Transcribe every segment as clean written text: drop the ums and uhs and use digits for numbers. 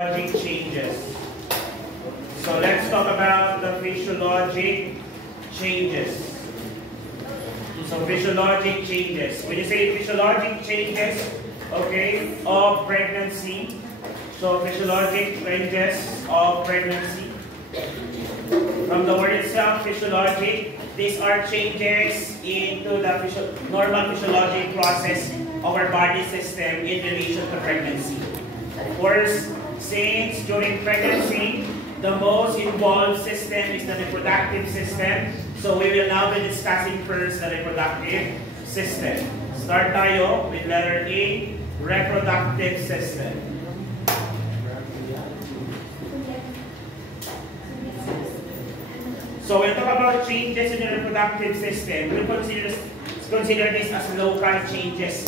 Physiologic changes. So let's talk about the physiologic changes. So physiologic changes. When you say physiologic changes, okay, of pregnancy. So physiologic changes of pregnancy. From the word itself, physiologic, these are changes into the normal physiologic process of our body system in relation to pregnancy. Of course, since during pregnancy, the most involved system is the reproductive system. So we will now be discussing first the reproductive system. Start tayo with letter A, reproductive system. So when we talk about changes in the reproductive system, we consider this as local changes.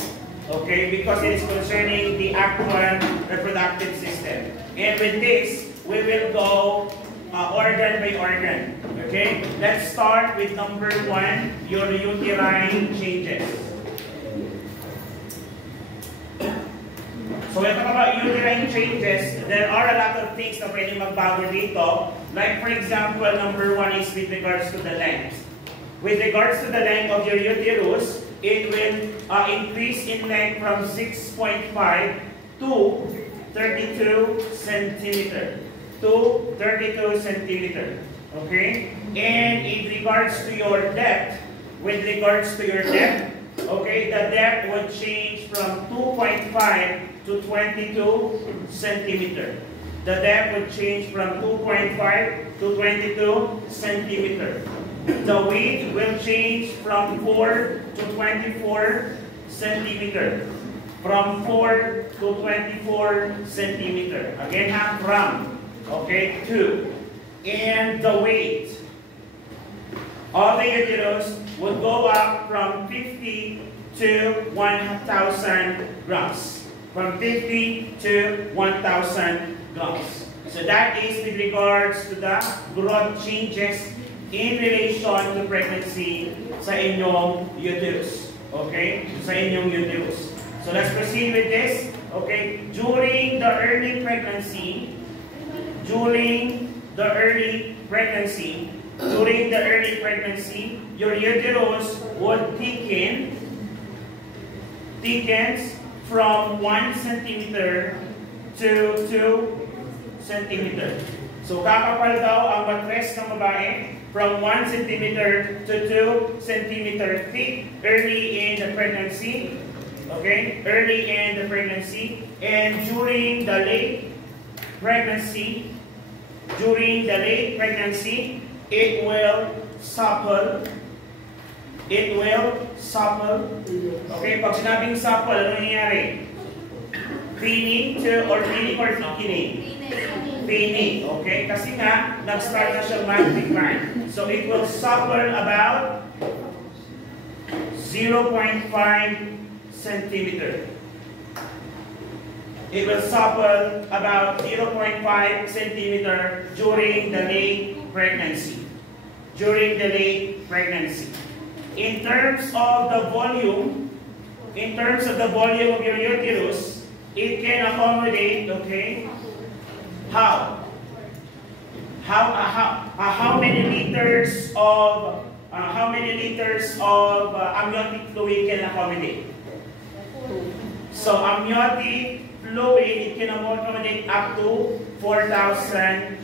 Okay, because it is concerning the actual reproductive system. And with this, we will go organ by organ. Okay, let's start with number 1, your uterine changes. So when we talk about uterine changes, there are a lot of things na pwede magbago dito. Like for example, number 1 is with regards to the length. With regards to the length of your uterus, it will increase in length from 6.5 to 32 centimeter. Okay? And in regards to your depth, okay, the depth would change from 2.5 to 22 centimeter. The depth would change from 2.5 to 22 centimeter. The width will change from 4 to 24 centimeter. From 4 to 24 centimeter. Again, from. Okay, 2. And the weight of the uterus would go up from 50 to 1,000 grams. From 50 to 1,000 grams. So that is with regards to the growth changes in relation to pregnancy sa inyong uterus. Okay? Sa inyong uterus. So let's proceed with this. Okay? During the early pregnancy, your uterus would thickens from 1 centimeter to 2 centimeter. So kakapal daw ang mattress ng babae from 1 centimeter to 2 centimeter thick early in the pregnancy. Okay? Early in the pregnancy. And during the late pregnancy, it will supple. Okay, pag sinabing supple, ano nangyayari? Thinning or thickening? Thinning, okay? Kasi nga, nag-start na siya mag-decline. So it will supple about 0.5 centimeter. It will supple about 0.5 centimeter during the late pregnancy. In terms of the volume of your uterus, it can accommodate, okay, how many liters of amniotic fluid can accommodate? So amniotic fluid, it can accommodate up to 4,000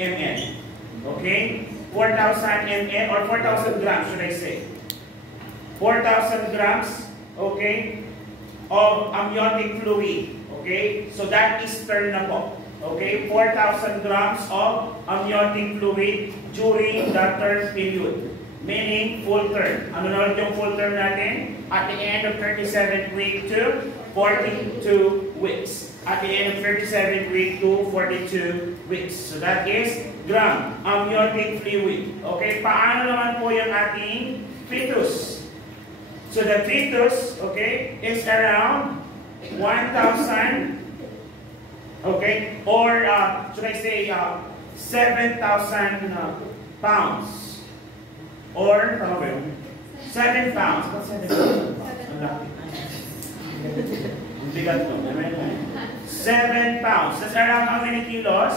ml. Okay? 4,000 ml or 4,000 grams, should I say. 4,000 grams, okay, of amniotic fluid. Okay? So that is turn na po. Okay? 4,000 grams of amniotic fluid during the term period. Meaning full term. Ano na ulit yung full term natin? At the end of 37th week to 42 weeks. At the end of 37th week to 42 weeks. So that is gram, amniotic fluid. Okay, paano naman po yung ating fetus? So the fetus, okay, is around 1,000, okay, or should I say 7,000 pounds. Or, 7 pounds. What's 7 pounds? Ang bigat ko. 7 pounds. That's around how many kilos?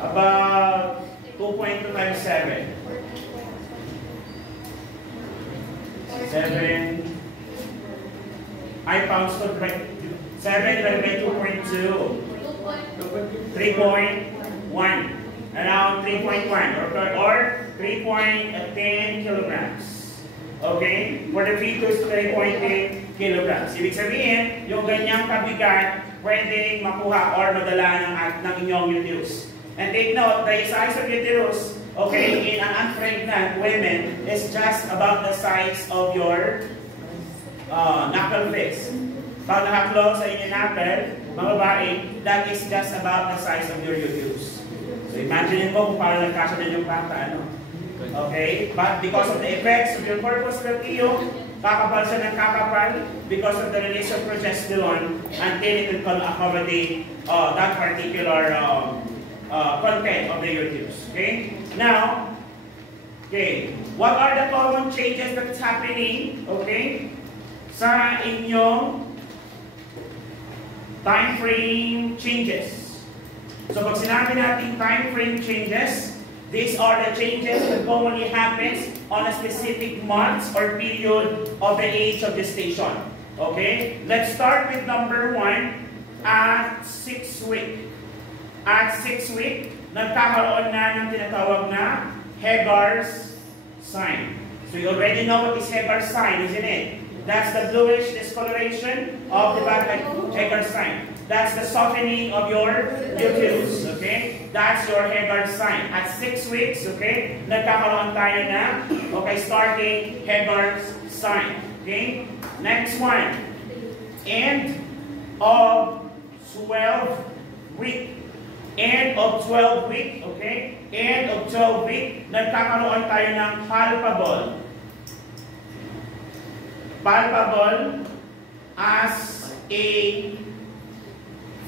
About 2.2 times 7. 7. 5 pounds to 7 divided by 2.2. 3.1. Around 3.1 or 3.10 kilograms. Okay? For the fetus, 3.8 kilograms. Ibig sabihin, yung ganyang kabigat pwedeng makuha or madala ng inyong uterus. And take note, the size of uterus, okay, in an unpregnant women is just about the size of your knuckle flakes. Pag nakaklong sa inyong knuckle, mga babae, that is just about the size of your uterus. So imagine mo kung paano nagkasya din yung bata, ano? Okay? But because of the effects of your corpus luteum, kakapal siya ng kakapal because of the release of progesterone until it will accommodate that particular content of the uterus. Okay? Now, okay, what are the common changes that's happening, okay, sa inyong time frame changes? So pag sinabi natin time frame changes, these are the changes that commonly happens on a specific month or period of the age of gestation. Okay? Let's start with number 1 at 6 week. At 6 week, nagkakaroon na ng tinatawag na Hagar's sign. So you already know what is Hagar's sign, isn't it? That's the bluish discoloration of the body, Hagar's sign. That's the softening of your uterus, okay? That's your Hagar's sign. At 6 weeks, okay, nagkakaroon tayo na, okay, starting Hagar's sign, okay? Next one, end of 12 week. End of 12 week, okay? End of 12 week, nagkakaroon tayo ng palpable. Palpable as a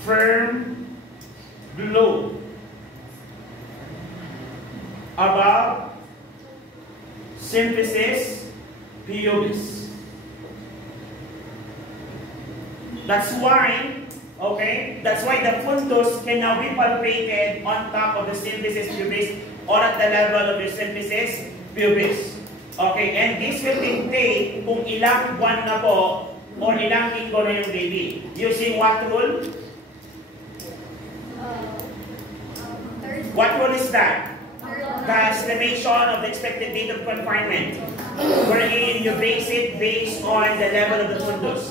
firm glow above symphysis pubis. That's why, okay, that's why the fundus can now be palpated on top of the symphysis pubis or at the level of the symphysis pubis. Okay, and this will dictate kung ilang buwan na po or ilang linggo na yung baby. Using what rule? What rule is that? The estimation of the expected date of confinement, wherein you base it based on the level of the fundus.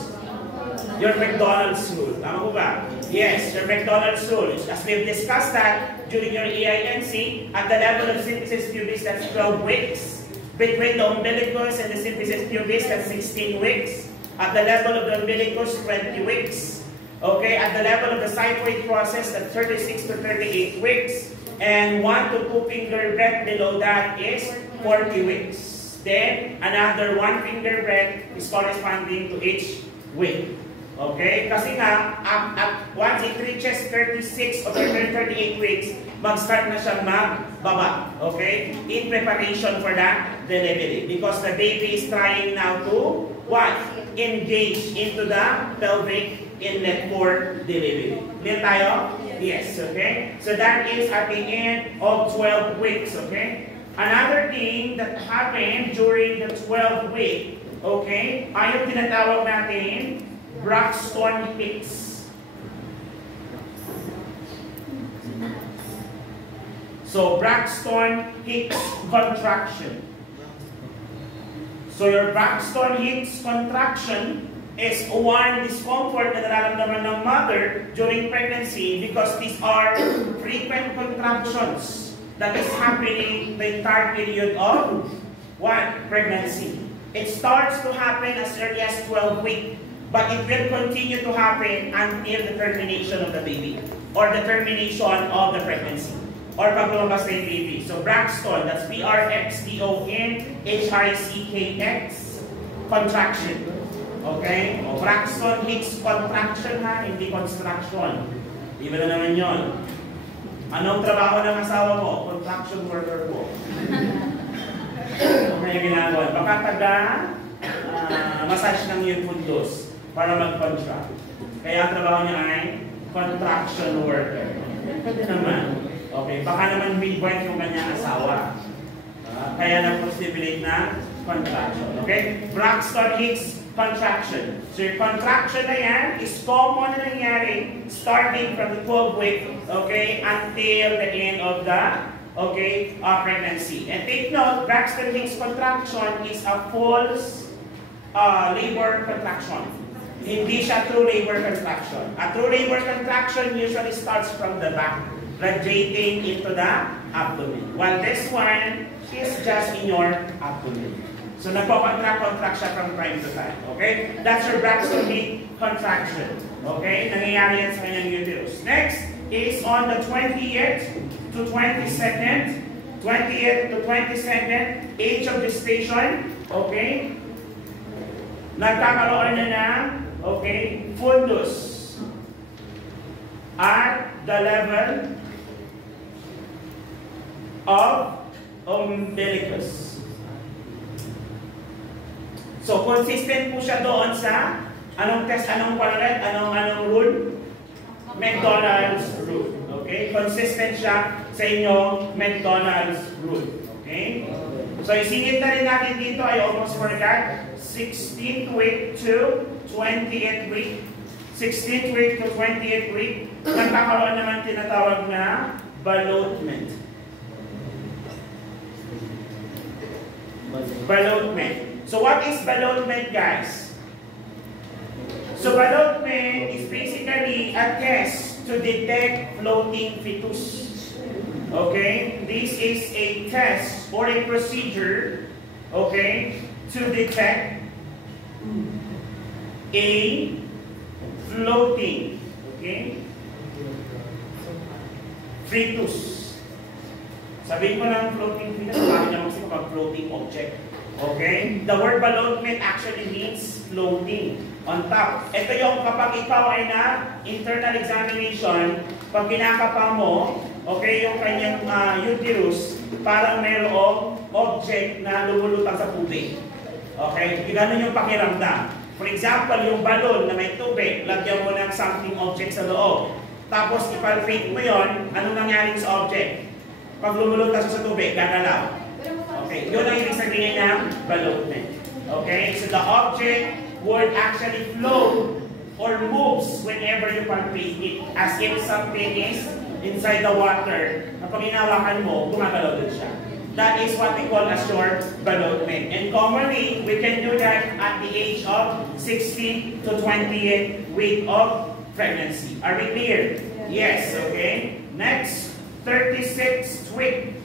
Your McDonald's rule. Tama po ba? Yes, your McDonald's rule. As we've discussed that during your EINC, at the level of symphysis pubis, that's 12 weeks. Between the umbilicus and the symphysis pubis, that's 16 weeks. At the level of the umbilicus, 20 weeks. Okay, at the level of the xiphoid process, that's 36 to 38 weeks. And 1 to 2 finger breadth below that is 40 weeks. Then, another 1 finger breadth is corresponding to each week. Okay? Kasi nga, once it reaches 36 or 38 weeks, mag-start na siyang magbaba. Okay? In preparation for that delivery. Because the baby is trying now to, what? Engage into the pelvic inlet for delivery. Clear tayo? Yes, okay? So that is at the end of 12 weeks, okay? Another thing that happened during the 12th week, okay, ay yung tinatawag natin Braxton Hicks. So, Braxton Hicks contraction. So, your Braxton Hicks contraction is one discomfort na nararamdaman ng mother during pregnancy because these are frequent contractions that is happening the entire period of what? Pregnancy. It starts to happen as early as 12 weeks, but it will continue to happen until the termination of the baby or the termination of the pregnancy or pag lumabas na yung baby. So Braxton, that's Braxton-Hicks contraction. Okay? O Braxton Hicks contraction ha, hindi construction. Iba na naman yun. Anong trabaho ng asawa mo? Contraction worker po. Ano yung ginagawa? Baka taga massage ng yung fundus. para mag-contract. Kaya ang trabaho niya ay contraction worker. Pwede naman. Okay, baka naman midwife yung kanyang asawa. Kaya na-possibilate na contraction. Okay? Braxton Hicks contraction. So yung contraction na yan is common na nangyari starting from the 12th week, okay, until the end of the pregnancy. And take note, Braxton Hicks contraction is a false labor contraction. Hindi siya true labor contraction. A true labor contraction usually starts from the back, radiating into the abdomen. While this one is just in your abdomen. So nagpo-contract siya from time to time. Okay? That's your Braxton Hicks contraction. Okay? Nangyayari yan sa kanyang uterus. Next is on the 20th to 22nd age of gestation. Okay? Nagkakaroon na ng, okay, fundus at the level of umbilicus. So, consistent po siya doon sa anong test, anong rule? McDonald's rule. Okay? Consistent siya sa inyong McDonald's rule. Okay? So, isingit na rin natin dito, I almost forgot, 16th week to 20th week. 16th week to 20th week, nagkakaroon naman tinatawag na ballotment. Ballotment. So what is ballotment, guys? So ballotment is basically a test to detect floating fetus. Okay? This is a test or a procedure, okay, to detect a floating, okay, fetus. Sabihin ko ng floating fetus, bakit naman kasi mag-floating object. Okay? The word ballotment actually means floating on top. Ito yung kapag ikaw ay na internal examination, pag kinakapa mo, okay, yung kanyang uterus, parang mayroong object na lumulutang sa tubig. Okay? Ganun yung pakiramdam. For example, yung balon na may tubig, lagyan mo ng something object sa loob. Tapos ipalpate mo yon, anong nangyari sa object? Pag lumulutang sa tubig, gagalaw. Okay, yun ang ibig sabihin ng ballotment. Okay, so the object would actually float or moves whenever you palpate it, as if something is inside the water. Kapag hinawakan mo, gumagalaw din siya. That is what we call a short ballotment. And commonly, we can do that at the age of 16 to 20th week of pregnancy. Are we clear? Yes, okay. Next, 36th week.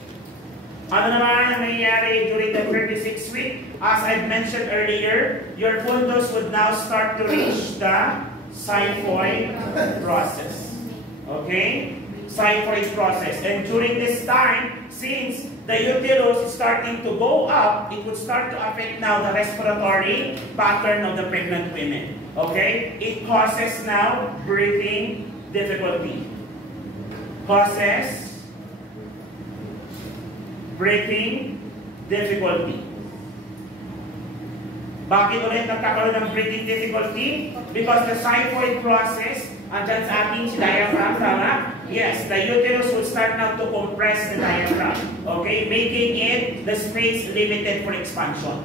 Ano naman ang nangyayari during the 36th week? As I've mentioned earlier, your fundus would now start to reach the xiphoid process. Okay? Xiphoid process. And during this time, since the uterus is starting to go up, it would start to affect now the respiratory pattern of the pregnant women. Okay? It causes now breathing difficulty. Causes breathing difficulty. Bakit ulit nagkakaroon ng breathing difficulty? Because the xiphoid process, andyan sa ating si diaphragm, tama? Yes, the uterus will start now to compress the diaphragm. Okay? Making it the space limited for expansion.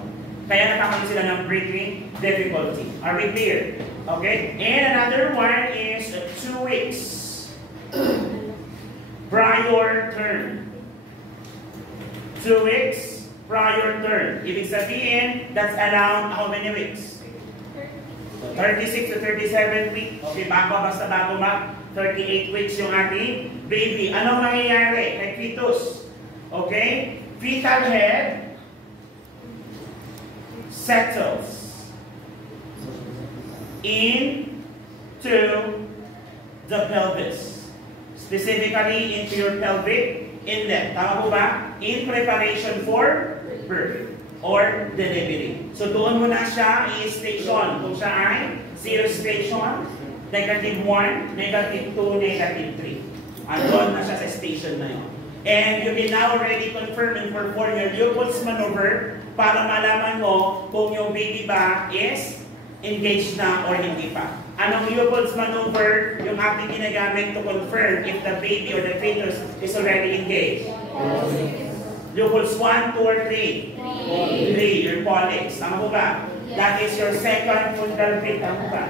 Kaya nagkakaroon sila ng breathing difficulty. Are we clear? Okay? And another one is 2 weeks prior term. 2 weeks prior term. Ibig sabihin, that's around how many weeks? 36 to 37 weeks. Okay, basta bago 38 weeks yung ating baby. Anong mangyayari kay fetus? Okay? Fetal head settles into the pelvis. Specifically into your pelvic inlet. Tama po ba? In preparation for birth or delivery. So doon mo na siya i-station. Kung siya ay 0 station, negative 1, negative 2, negative 3. Andun na siya sa station na yun. And you can now already confirm and perform your Leopold's maneuver para malaman mo kung yung baby ba is engaged na or hindi pa. Anong Leopold's maneuver yung ating ginagamit to confirm if the baby or the fetus is already engaged? Leopold's 1, 2, or 3? 3. Your Pollix. Tama ba? That is your second fundal grip. Tama ba?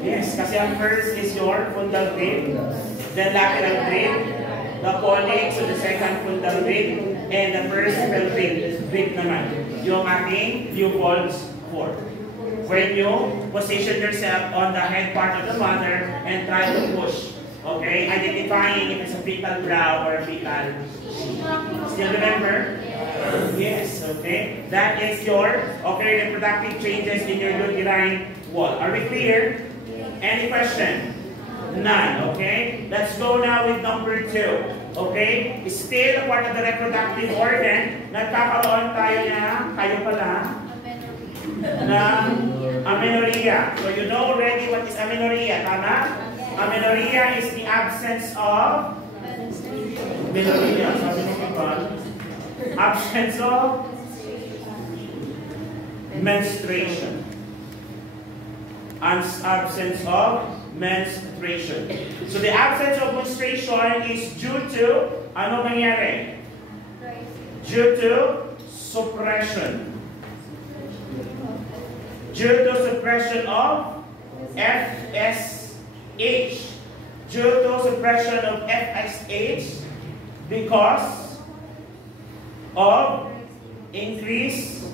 Yes, kasi ang first is your fundal grip, then lateral grip, the Pollix, so the second fundal grip, and the first pelvic grip naman. Yung ating Leopold's 4. When you position yourself on the head part of the mother and try to push, okay, identifying if it's a fetal brow or a fetal sheath. Still remember? Yes, okay. That is your, okay, reproductive changes in your uterine wall. Are we clear? Any question? None, okay? Let's go now with number 2. Okay? Still a part of the reproductive organ, nagkakaroon tayo na, kayo pala, na amenorrhea. So you know already what is amenorrhea, tama? Amenorrhea is the absence of amenorrhea. Sabi mo ba? Absence of menstruation. Absence of menstruation. So the absence of menstruation is due to, ano nangyari? Due to suppression. Due to suppression of FSH. Due to suppression of FSH because of increased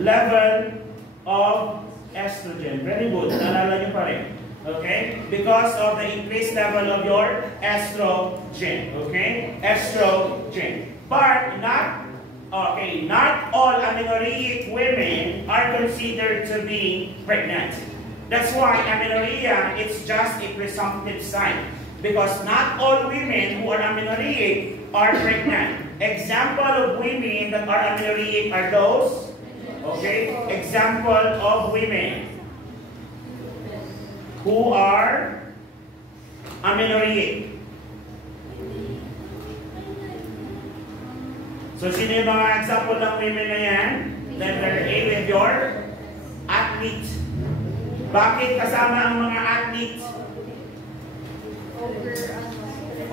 level of estrogen. Very good. Nalala niyo pa rin. Okay? Because of the increased level of your estrogen. Okay? Estrogen. But not all amenorrheic women are considered to be pregnant. That's why amenorrhea is just a presumptive sign. Because not all women who are amenorrheic are pregnant. Example of women that are amenorrheic are those. Okay? Example of women who are amenorrheic. So, sino yung mga example ng women na yan? Letter A with your athlete. Bakit kasama ang mga athlete?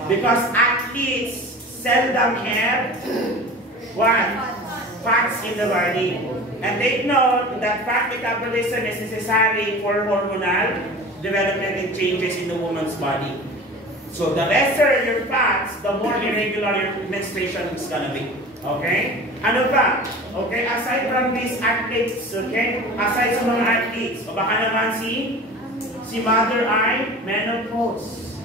Because athletes seldom have what? Fats in the body. And they know that fat metabolism is necessary for hormonal development and changes in the woman's body. So the lesser your fats, the more irregular your menstruation is gonna be. Okay? Ano pa? Okay, aside from these athletes, okay? Aside sa mga athletes, o baka naman si mother ay menopause.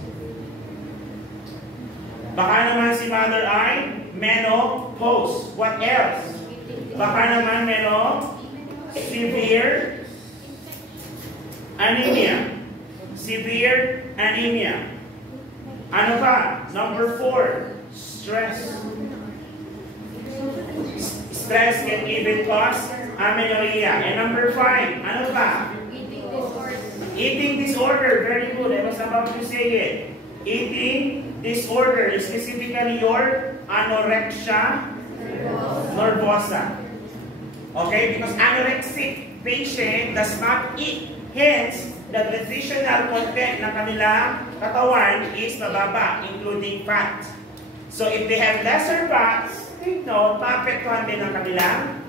Baka naman si mother ay menopause. What else? Baka naman severe anemia. Severe anemia. Ano pa? Number 4, stress. Stress can even cause amenorrhea. And number 5, ano pa? Eating disorder. Very good. I was about to say it. Eating disorder, specifically your anorexia nervosa. Okay? Because anorexic patient does not eat. Hence, the nutritional content ng kanilang katawan is mababa, including fat. So if they have lesser fats, maapektuhan din ang kanilang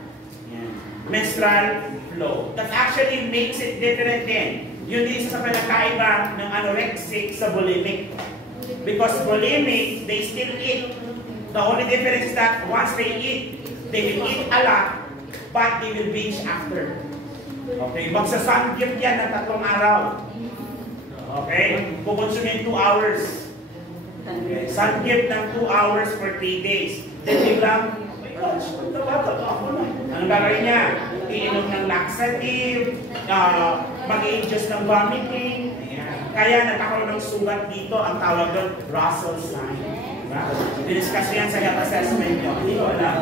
menstrual flow. That actually makes it different din. Yun din sa pinakaiba ng anorexic sa bulimic. Because bulimic, they still eat. The only difference is that once they eat, they will eat a lot, but they will binge after. Okay? Magsasanggip yan ng 3 araw. Okay? Kukonsumin 2 hours. Okay. Sanggip ng 2 hours for 3 days. Then biglang, oh my gosh, ako na. Anong gagawin niya? Iinom ng laxative, mag-i-adjust ng vomiting. Kaya nagkakaroon ng sugat dito, ang tawag doon, Russell sign. Diba? Diniscuss yan sa health assessment nyo. Hindi ko alam.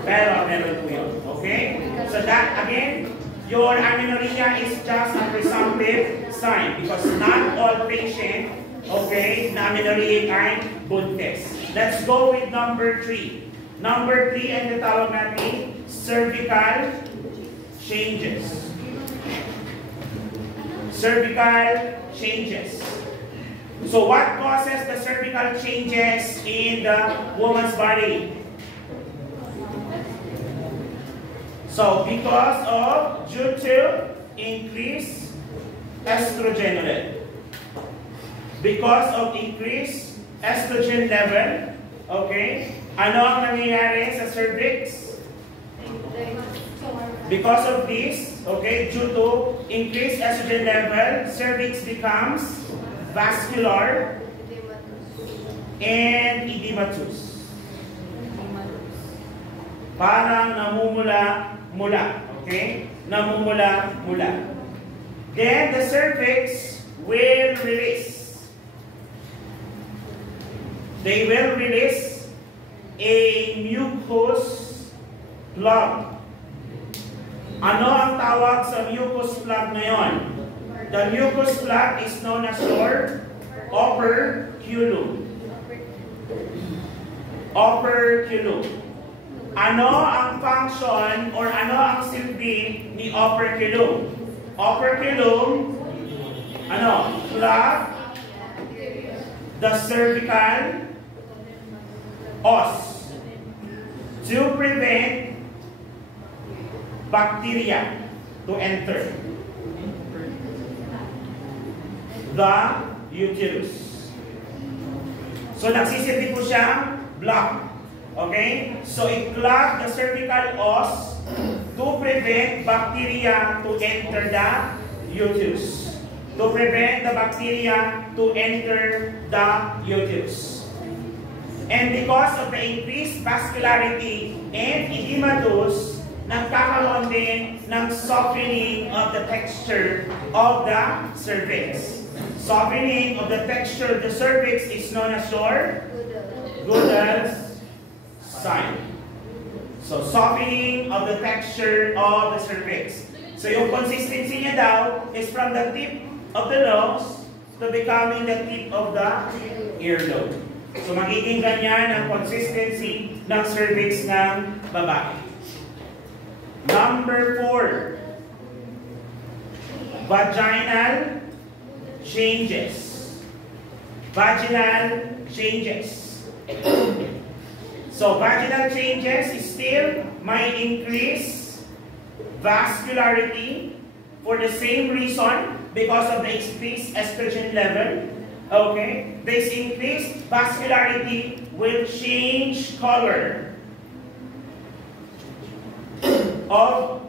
Pero meron po yun. Okay? So that, again, your amenorrhea is just a presumptive sign because not all patients, okay, na amenorrheic ay buntis. Let's go with number 3. Number 3 ay natawag natin cervical changes. cervical changes. So what causes the cervical changes in the woman's body? So because due to increased estrogen level. Because of increased estrogen level, okay, ano ang nangyayari sa cervix? Because of this, okay, due to increased estrogen level, cervix becomes vascular and edematous. Parang namumula-mula, okay? Namumula-mula. Then the cervix will release. They will release a mucus plug. Ano ang tawag sa mucus plug na yon? The mucus plug is known as your operculum. Operculum. Ano ang function or ano ang silbi ni operculum? Operculum, ano? Plug the cervical os to prevent bacteria to enter the uterus. So nagsisilbi po siyang block. Okay? So it clogs the cervical os to prevent bacteria to enter the uterus. To prevent the bacteria to enter the uterus. And because of the increased vascularity and edematous, nagkakaroon din ng softening of the texture of the cervix. Softening of the texture of the cervix is known as your Goodell's sign. So softening of the texture of the cervix. So yung consistency niya daw is from the tip of the nose to becoming the tip of the earlobe. So magiging ganyan ang consistency ng cervix ng babae. Number 4, vaginal changes. Vaginal changes. So vaginal changes is still may increase vascularity for the same reason because of the increased estrogen level. Okay, this increased vascularity will change color of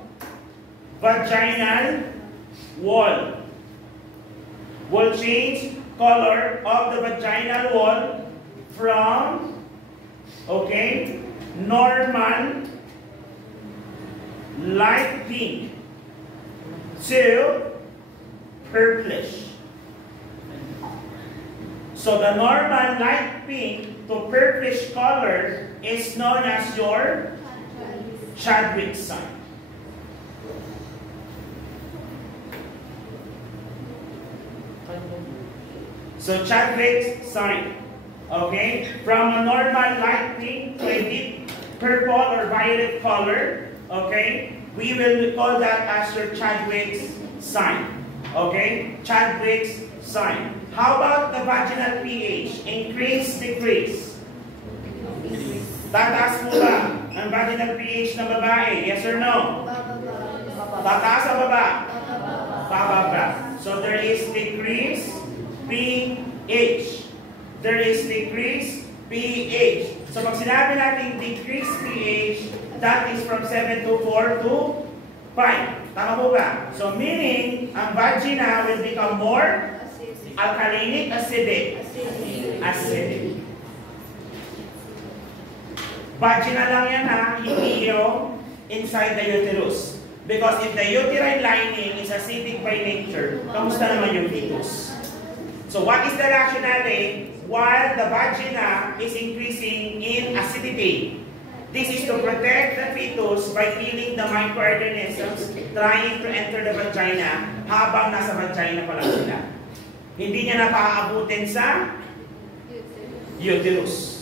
vaginal wall. Will change color of the vaginal wall from, okay, normal light pink to purplish. So the normal light pink to purplish color is known as your Chadwick's sign. So Chadwick's sign, okay, from a normal light pink to a deep purple or violet color, okay, we will call that as your Chadwick's sign, okay, Chadwick's sign. How about the vaginal pH? Increase, decrease? Tataas po ba ang vaginal pH ng babae? Yes or no? Tataas o baba? Bababa. So there is decrease pH. There is decrease pH. So pag sinabi natin decrease pH, that is from 7.4 to 5. Tama po ba? So meaning, ang vagina will become more alkalinic, acidic? Acidic. Vagina lang yan ha, hindi yung inside the uterus. Because if the uterine lining is acidic by nature, kamusta naman yung fetus? So what is the rationale? While the vagina is increasing in acidity, this is to protect the fetus by killing the microorganisms trying to enter the vagina habang nasa vagina pa lang sila. Hindi niya napaabutin sa uterus.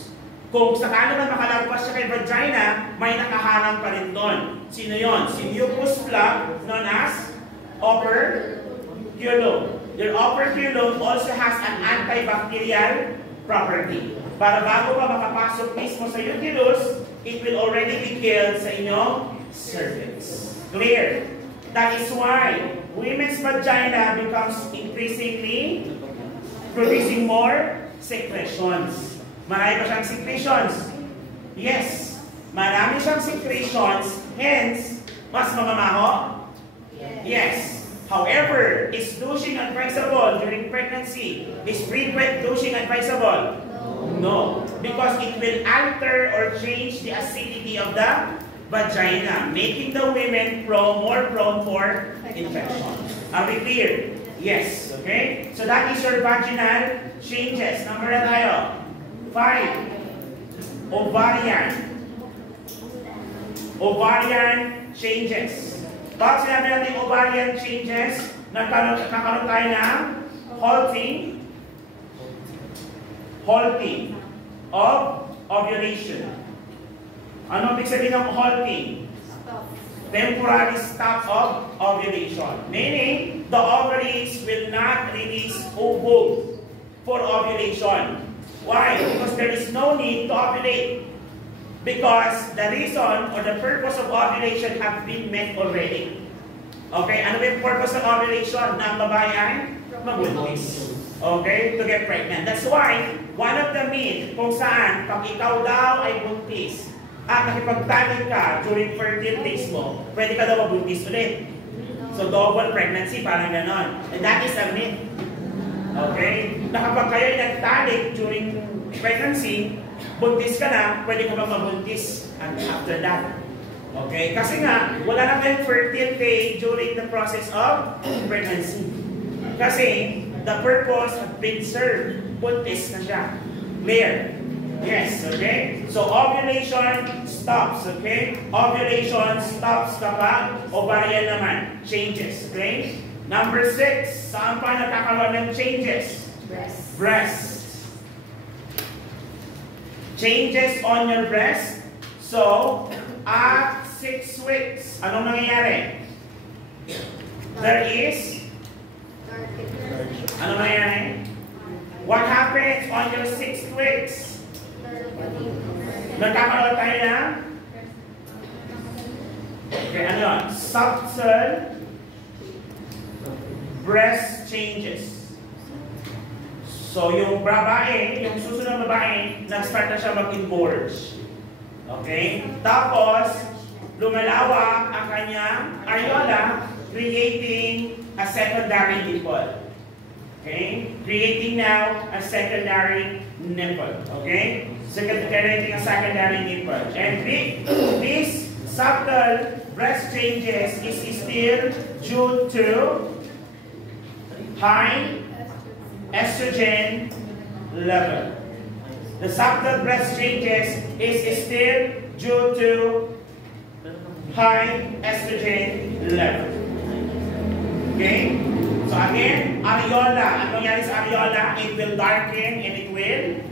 Kung sakali man makalagpas siya kay vagina, may nakaharang pa rin doon. Sino yon? Si mucus plug known as operculum. your operculum also has an antibacterial property. Para bago pa makapasok mismo sa uterus, it will already be killed sa inyong cervix. Clear? That is why women's vagina becomes increasingly producing more secretions. Marami pa siyang secretions. Yes. Marami siyang secretions. Hence, mas mamamaho? Yes. However, is douching advisable during pregnancy? Is frequent douching advisable? No. Because it will alter or change the acidity of the vagina, making the women more prone for infection. Are we clear? Yes. Okay? So that is your vaginal changes. Number na tayo. 5. Ovarian. Ovarian changes. Pag sinabi natin ovarian changes, nagkakaroon tayo ng halting of ovulation. Ano ibig sabihin ng halting? Temporary stop of ovulation. Meaning, the ovaries will not release ovule for ovulation. Why? Because there is no need to ovulate. Because the reason or the purpose of ovulation have been met already. Okay? Ano ba yung purpose ng ovulation? Na ang babae ay magbuntis. Okay? To get pregnant. That's why, one of the myths kung saan, pag ikaw daw ay buntis, at nakipagtalik ka during fertile days mo, pwede ka daw mabuntis ulit. So, double pregnancy, parang ganon. And that is a myth. Okay? Na kapag kayo ay nagtalik during pregnancy, buntis ka na, pwede ka ba mabuntis after that? Okay? Kasi nga, wala na kayong fertile day during the process of pregnancy. Kasi, the purpose has been served. Buntis na siya. Clear? Yes, okay? So, ovulation stops, okay? Ovulation stops kapag ovarian naman. Changes, okay? Number 6, saan pa nakakaroon ng changes? Breast. Changes on your breast. So, at 6 weeks, anong nangyayari? There is? Anong nangyayari? What happens on your 6 weeks? Nagkakaroon tayo na? Okay, ano yun? Subtle breast changes. So, yung babae, yung susunod na babae, nag-start na siya mag-engorge. Okay? Tapos, lumalawak ang kanyang areola, creating a secondary nipple. Okay? Creating now a secondary nipple. Okay? Creating a secondary nipple. And this subtle breast changes is still due to high estrogen level. The subtle breast changes is still due to high estrogen level. Okay? So again, areola. Ano nangyari sa areola? It will darken and it will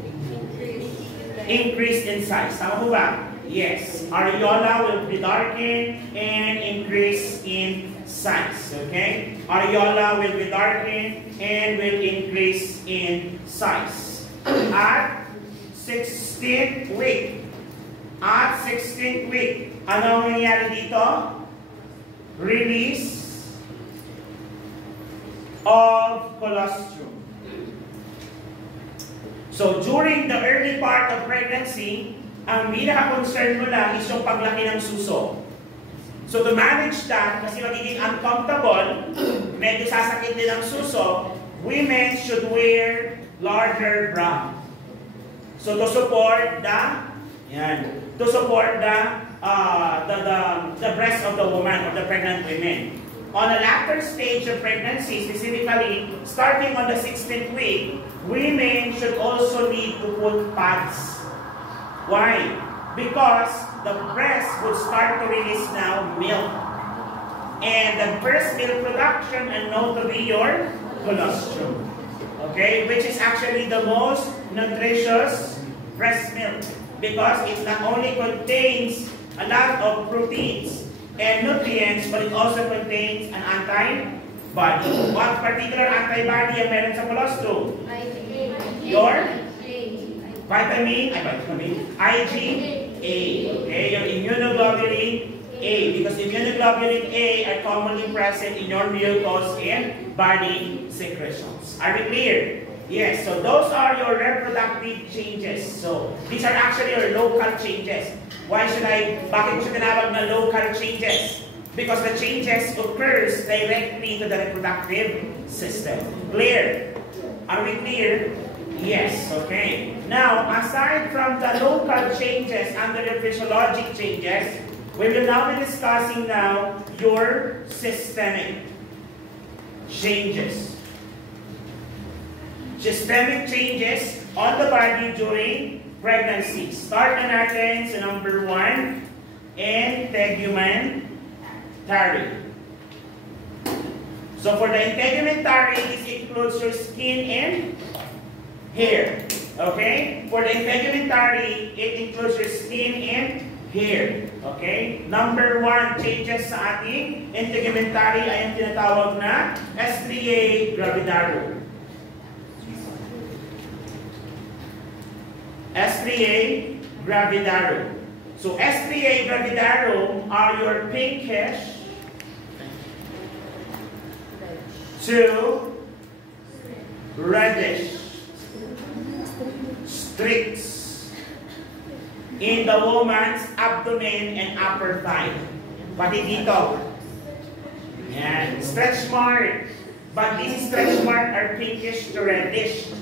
increase in size. Tama po ba? Yes. Areola will be darkened and increase in size. Okay? Areola will be darkened and will increase in size. At 16th week. At 16th week. Ano ang nangyayari dito? Release of colostrum. So, during the early part of pregnancy, ang pinaka-concern mo lang is yung paglaki ng suso. So, to manage that, kasi magiging uncomfortable, medyo sasakit din ang suso, women should wear larger bra. So, to support the breast of the woman or the pregnant women. On the latter stage of pregnancy, specifically starting on the 16th week, women should also need to put pads. Why? Because the breast would start to release now milk. And the breast milk production are known to be your colostrum. Okay? Which is actually the most nutritious breast milk. Because it not only contains a lot of proteins and nutrients, but it also contains an body. What particular antibody ang meron sa colostrum? Your vitamin IgA. Okay, your immunoglobulin A. Because immunoglobulin A are commonly present in your mucous and body secretions. Are we clear? Yes, so those are your reproductive changes. So, these are actually your local changes. Bakit mo siya tinawag na local changes? Because the changes occurs directly to the reproductive system. Clear? Are we clear? Yes, okay. Now, aside from the local changes under the physiologic changes, we will now be discussing now your systemic changes. Systemic changes on the body during pregnancy. Start na natin sa number 1, integumentary. So for the integumentary, this includes your skin and hair. Okay? For the integumentary, it includes your skin and hair. Okay? Number 1 changes sa ating integumentary ay ang tinatawag na Stria gravidarum. Stria gravidarum. So Stria gravidarum are your pinkish to reddish streaks in the woman's abdomen and upper thigh. Pati dito. Yan. Stretch mark. But these stretch mark are pinkish to reddish.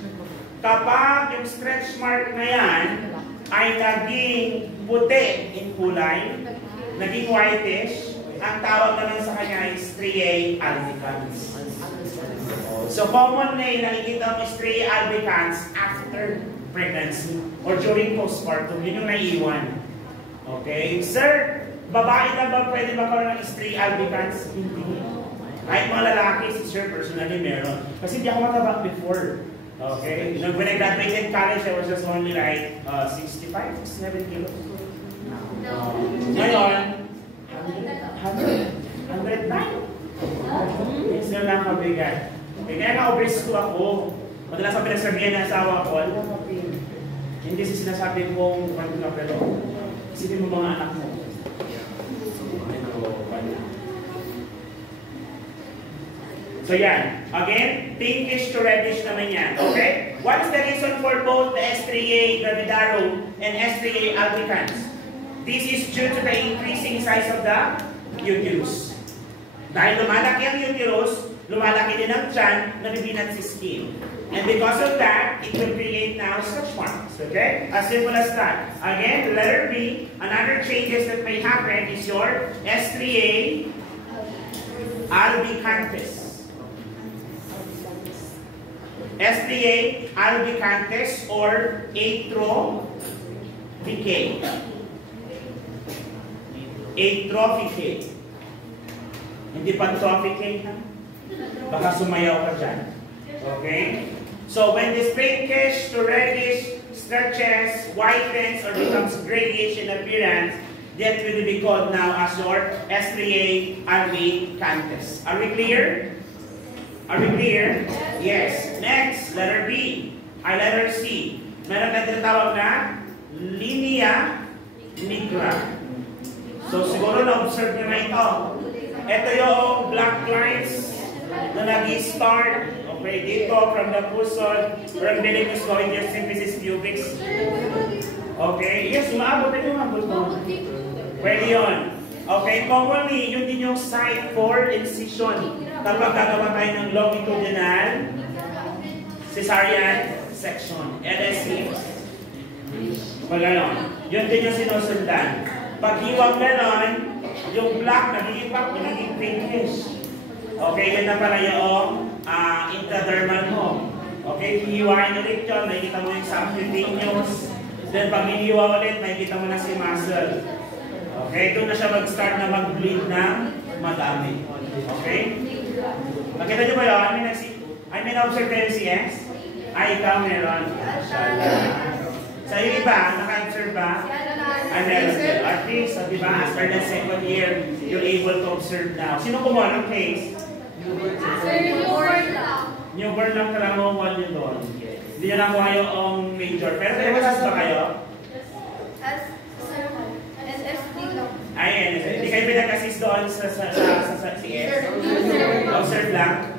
Kapag yung stretch mark na yan ay naging puti in kulay, naging whitish, ang tawag naman sa kanya ay Stria albicans. So commonly, nakikita mo Stria albicans after pregnancy or during postpartum. Yun yung naiwan. Okay? Sir, babae na ba pwede magkaroon ng Stria albicans? Hindi. Kahit mga lalaki, si Sir personally meron. Kasi hindi ako mataba before. Okay? When I graduated college, I was just only like 65, 67 kilos. Ngayon, 109. Yes, na lang kabigat. Okay, kaya na-obese ko ako. Madalas ang pinagsabihan ng asawa ko, alam mo, hindi kasi sinasabi kong ano ka, pero isipin mo mga anak mo. So yan. Again, pinkish to reddish naman yan. Okay? What is the reason for both the Stria gravidarum and Stria albicans? This is due to the increasing size of the uterus. Dahil lumalaki ang uterus, lumalaki din ang tiyan, nabibinat si skin. And because of that, it will create now stretch marks. Okay? As simple as that. Again, letter B, another changes that may happen is your Stria albicantis. Stria albicantis or atrophicae. Atrophicae. Hindi pantrophicae, ha? Baka sumayaw ka dyan. Okay? So when this pinkish to reddish stretches, whitens, or becomes grayish in appearance, that will be called now as your Stria albicantis. Are we clear? Are we clear? Yes. Next, letter B. Letter C. Meron na tinatawag na linea nigra. So siguro na-observe nyo na ito. Ito yung black lines na nag-start. Okay, dito from the puson, from umbilicus going your symphysis pubis. Okay, yes, maabot na yung maabot mo. Pwede yun. Okay, commonly, yun din yung site for incision. Kapag gagawa tayo ng longitudinal cesarean section, LSC. Pag ganon, yun din yung sinusundan. Pag hiwag ganon, yung black nagiging pinkish. Okay, yun na pala yung intradermal mo. Okay, hiwain ulit yun, nakikita mo yung subcutaneous. Then pag hiniwa ulit, nakikita mo na si muscle. Okay, doon na siya mag-start na mag-bleed ng madami. Okay? Nakita niyo ba yun? I may na-observe kayo si S? Ay, ikaw meron. Sa iyo iba, naka-observe ba? Ay, meron din. At least, di ba, after the second year, you're able to observe now. Sino kumuha ng case? Hindi nyo nakuha yung major. Pero pinag-assist ba kayo? SSD lang. Ay, hindi kayo pinag-assist doon sa CS? Observe lang?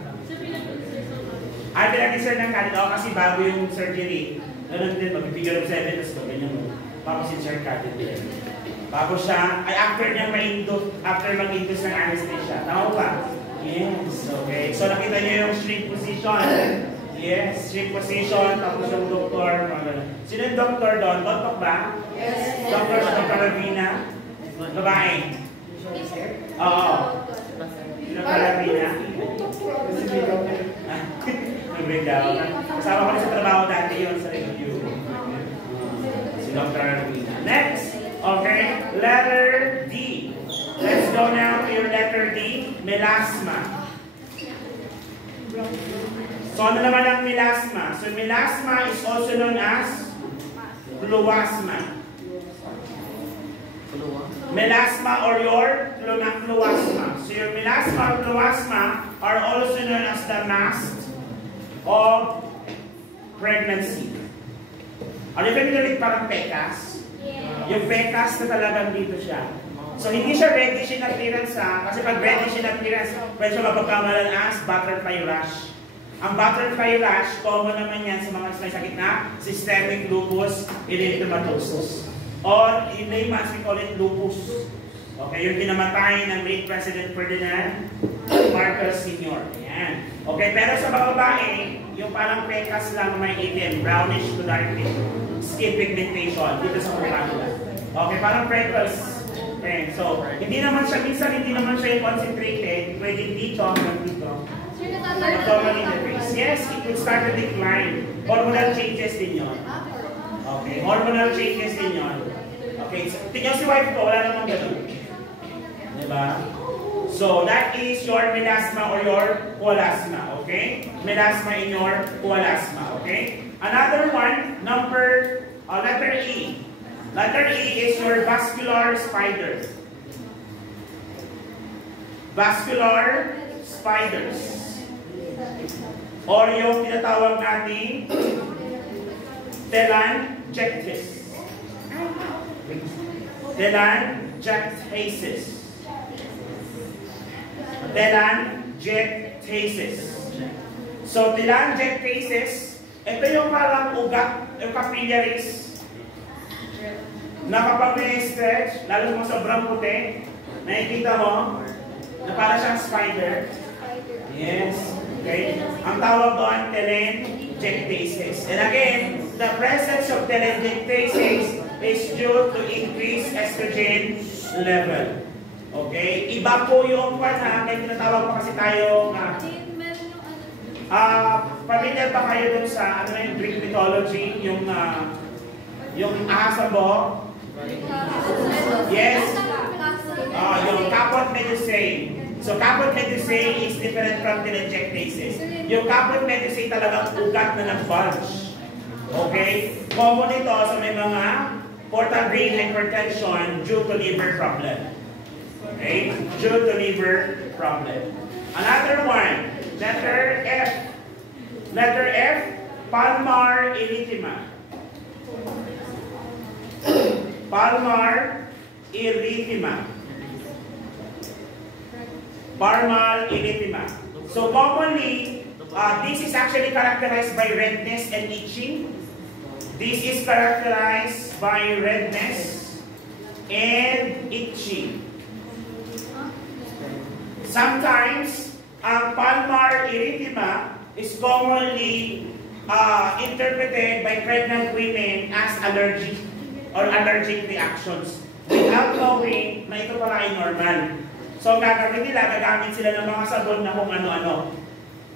Ay, pinag-assist ng kanina ako kasi bago yung surgery. Ganun din, mag-figure of 7, tapos ganyan mo. Bago si Sir Katin din. Bago siya, ay after niya mag-induce ng anesthesia. Tama ba? Yes, okay. So nakita niyo yung shrink position. Yes, shrink position, tapos yung doktor. Sino yung doktor doon? Doktor ba? Yes. Doktor sa Dr. Ravina? Babae? Oo. Dr. Ravina? Kasama ko na sa trabaho dati yun sa review. Si Dr. Ravina. Next, okay, letter D. Let's go now to your letter D, melasma. So ano naman ang melasma? So melasma is also known as fluasma. Melasma or your fluasma. So your melasma or fluasma are also known as the mast of pregnancy. Are you familiar with parang PECAS? Yung PECAS na talagang dito siya. So hindi siya reddish in appearance kasi pag reddish in appearance, pwede siya mapagkamalan as butterfly rash. Ang butterfly rash, common naman yan sa mga may sakit na systemic lupus erythematosus. Or in layman's, we call it lupus. Okay, yung kinamatay ng late President Ferdinand Marcos Sr. Ayan. Okay, pero sa mga babae, yung parang PECAS lang may itim, brownish to darkish skin pigmentation dito sa mukha nila. Okay, parang freckles. Okay, so, hindi naman siya, minsan hindi naman siya concentrated, pwede dito, hanggang dito. Abdomen in the face. Yes, it will start to decline. Hormonal changes din yun. Okay, hormonal changes din yun. Okay, so, tingnan si wife ko, wala namang ganun. Diba? So, that is your melasma or your qualasma. Okay? Melasma in your qualasma. Okay? Another one, letter E. Letter E is your vascular spider. Vascular spiders. Or yung tinatawag natin telangiectasis. Telangiectasis. Telangiectasis. So, telangiectasis, ito yung parang ugat, yung capillaries, na kapag may stretch, lalo mo sobrang puti, nakikita mo, na para siyang spider. Yes. Okay. Ang tawag doon, telangiectasis. And again, the presence of telangiectasis is due to increased estrogen level. Okay? Iba po yung kaya tinatawag pa kasi tayo familiar ba kayo dun sa yung Greek mythology, yung ahasabo? Yes. Yung Caput Medusae. So Caput Medusae is different from telangiectasis. Yung Caput Medusae talagang ugat na nag-bulge. Okay? Common ito sa may mga portal vein hypertension due to liver problem. Okay? Due to liver problem. Another one, letter F. Letter F, palmar erythema. Palmar erythema. Palmar erythema. So commonly, this is actually characterized by redness and itching. This is characterized by redness and itching. Sometimes, ang palmar erythema is commonly interpreted by pregnant women as allergic or allergic reactions without knowing na ito pala ay normal. So, gagamit gagamit sila ng mga sabon na kung ano-ano.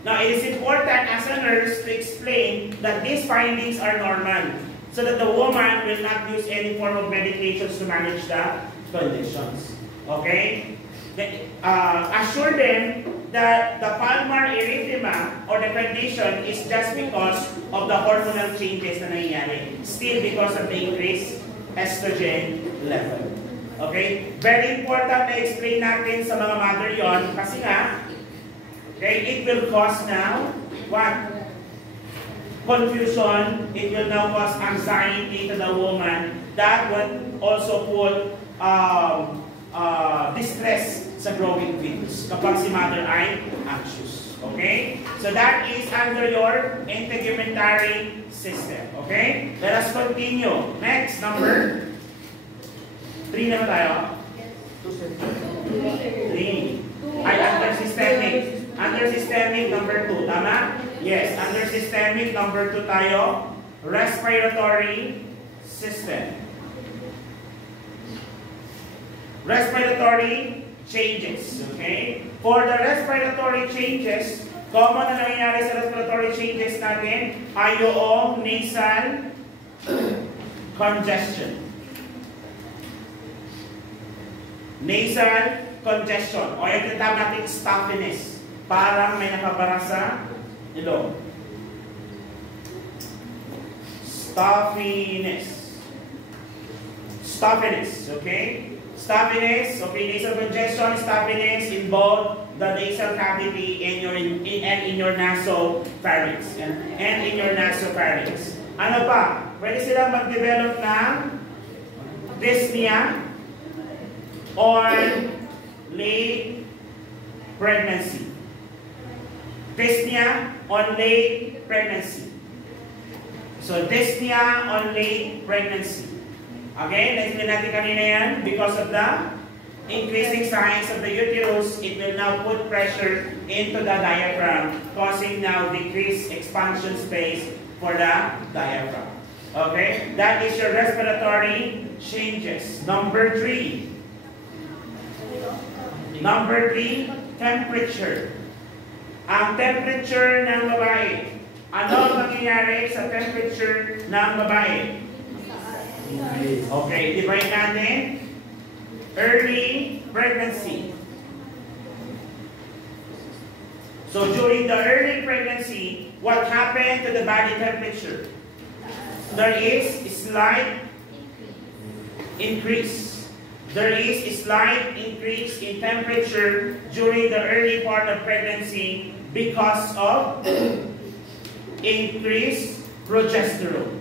Now, it is important as a nurse to explain that these findings are normal so that the woman will not use any form of medications to manage the conditions. Okay? Assure them that the palmar erythema or the condition is just because of the hormonal changes na nangyayari. Still because of the increased estrogen level. Okay? Very important na explain natin sa mga mother yon kasi nga, okay, it will cause now what? confusion, it will now cause anxiety to the woman. That would also put distress sa growing fetus kapag si mother ay anxious. Okay? So that is under your integumentary system. Okay? Let us continue. Next, number 3 na ba tayo? 3. Ay, under systemic. Under systemic, number 2. Tama? Yes. Under systemic, number 2 tayo. Respiratory system. Respiratory changes. Okay? For the respiratory changes, common na nangyayari sa respiratory changes natin ay yung nasal congestion. Nasal congestion. O yung tinatawag natin stuffiness. Parang may nakabara sa ilong. Stuffiness. Stuffiness. Okay? Stuffiness, okay, nasal congestion, stuffiness in both the nasal cavity and in your nasopharynx and in your nasopharynx. Ano pa? Pwede silang mag-develop ng dyspnea or late pregnancy. Dyspnea on late pregnancy. So dyspnea on late pregnancy. Okay, na-explain natin kanina yan. Because of the increasing size of the uterus, it will now put pressure into the diaphragm, causing now decreased expansion space for the diaphragm. Okay, that is your respiratory changes. Number 3. Number 3, temperature. Ang temperature ng babae. Ano ang nangyayari sa temperature ng babae? Okay, divide natin. Early pregnancy. So during the early pregnancy, what happened to the body temperature? There is a slight increase. There is a slight increase in temperature during the early part of pregnancy because of increased progesterone.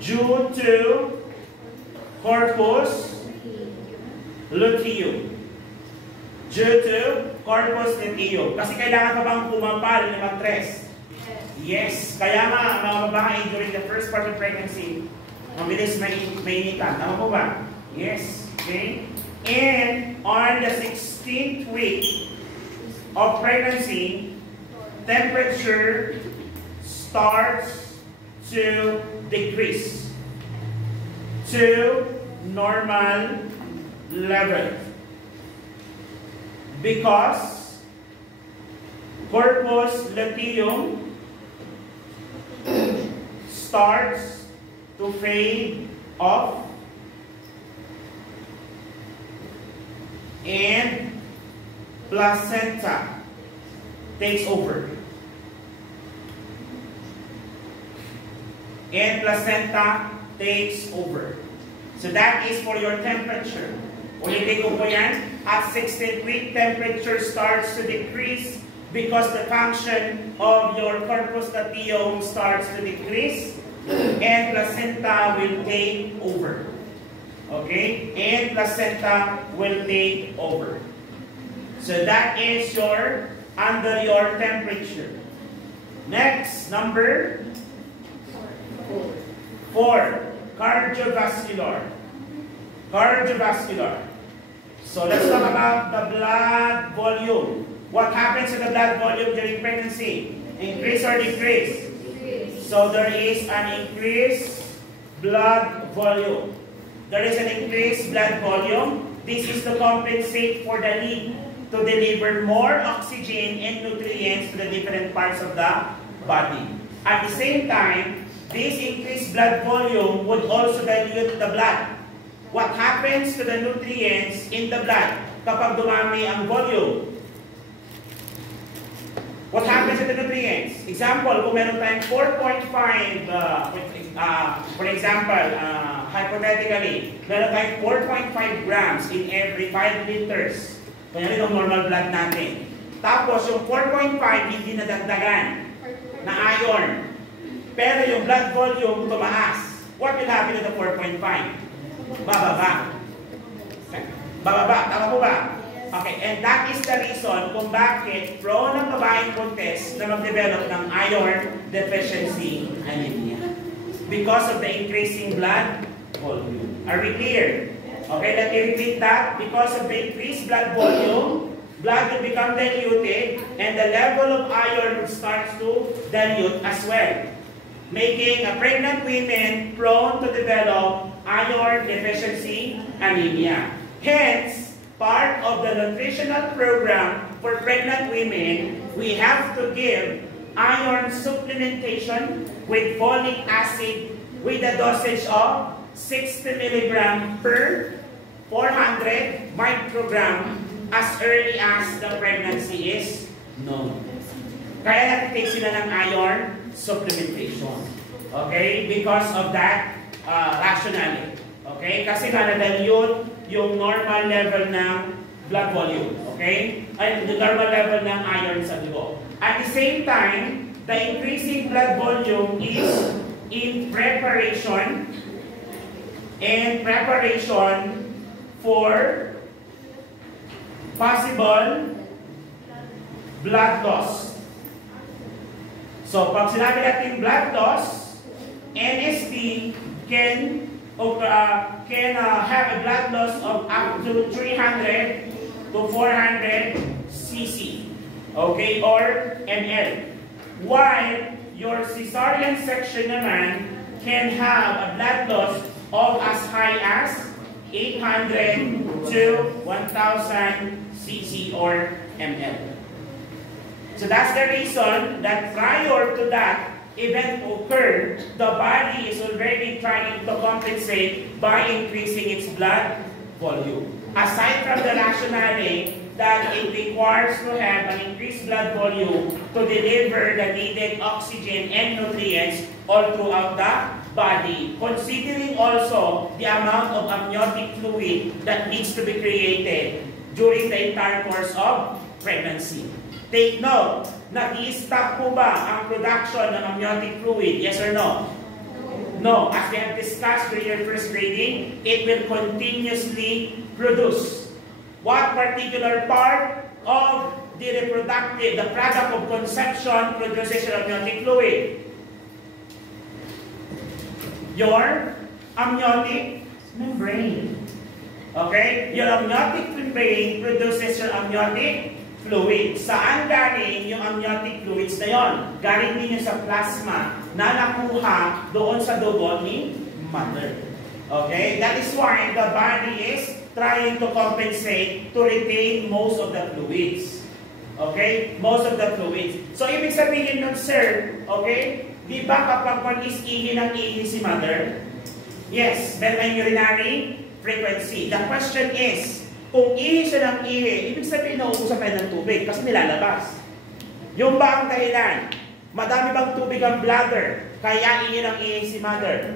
Due to corpus luteum. Due to corpus luteum. Kasi kailangan pa bang pumapal ng mattress? Yes. Kaya nga, mga babae during the first part of pregnancy, mabilis mainitan. Tama po ba? Yes. Okay? And on the 16th week of pregnancy, temperature starts to decrease to normal level because corpus luteum starts to fade off and placenta takes over. And placenta takes over. So that is for your temperature. Ulitin ko po yan. At 16th week, temperature starts to decrease because the function of your corpus luteum starts to decrease and placenta will take over. Okay? And placenta will take over. So that is your under your temperature. Next, number 4, cardiovascular. Cardiovascular. So let's talk about the blood volume. What happens to the blood volume during pregnancy? Increase or decrease? Decrease. So there is an increased blood volume. There is an increased blood volume. This is to compensate for the need to deliver more oxygen and nutrients to the different parts of the body. At the same time, this increased blood volume would also dilute the blood. What happens to the nutrients in the blood kapag dumami ang volume? What happens to the nutrients? Example, kung meron tayong 4.5, for example, hypothetically, meron tayong 4.5 grams in every 5 liters. Kanya rin ang normal blood natin. Tapos yung 4.5 hindi nadagdagan na iron. Pero yung blood volume tumaas. What will happen to the 4.5? Bababa. Bababa, tama po ba? Okay, and that is the reason kung bakit prone ang babaeng buntis na mag-develop ng iron deficiency anemia. Because of the increasing blood volume. Are we clear? Okay, let me repeat that. Because of the increased blood volume, blood will become diluted and the level of iron starts to dilute as well, making a pregnant women prone to develop iron deficiency anemia. Hence, part of the nutritional program for pregnant women, we have to give iron supplementation with folic acid with a dosage of 60 mg per 400 microgram as early as the pregnancy is known. Kaya natin sila ng iron supplementation. Okay? Because of that rationale. Okay? Kasi na-dilute yung normal level ng blood volume. Okay? Ay, the normal level ng iron sa dugo. At the same time, the increasing blood volume is in preparation for possible blood loss. So, pag sinabi natin blood loss, NST can have a blood loss of up to 300 to 400 cc, okay, or ml. While your cesarean section naman can have a blood loss of as high as 800 to 1,000 cc or ml. So that's the reason that prior to that event occurred, the body is already trying to compensate by increasing its blood volume. Aside from the rationale that it requires to have an increased blood volume to deliver the needed oxygen and nutrients all throughout the body, considering also the amount of amniotic fluid that needs to be created during the entire course of pregnancy. Take note, nag-i-stop po ba ang production ng amniotic fluid? Yes or no? No. As we have discussed during your first reading, it will continuously produce. What particular part of the product of conception produces your amniotic fluid? Your amniotic membrane. Okay? Your amniotic membrane produces your amniotic fluid. Saan galing yung amniotic fluids na yon? Galing din yun sa plasma na nakuha doon sa dugo ni mother. Okay? That is why the body is trying to compensate to retain most of the fluids. Okay? Most of the fluids. So, ibig sabihin nun, sir, okay? Di ba kapag mag-is-ihi ng ihi si mother? Yes, meron urinary frequency. The question is, kung ihi siya ng ihi, ibig sabihin nauubusan tayo ng tubig kasi nilalabas. Yung ba ang dahilan? Madami bang tubig ang bladder? Kaya ihi ng ihi si mother?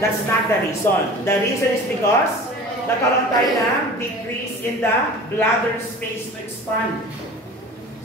That's not the reason. The reason is because nagkaroon tayo ng decrease in the bladder space to expand.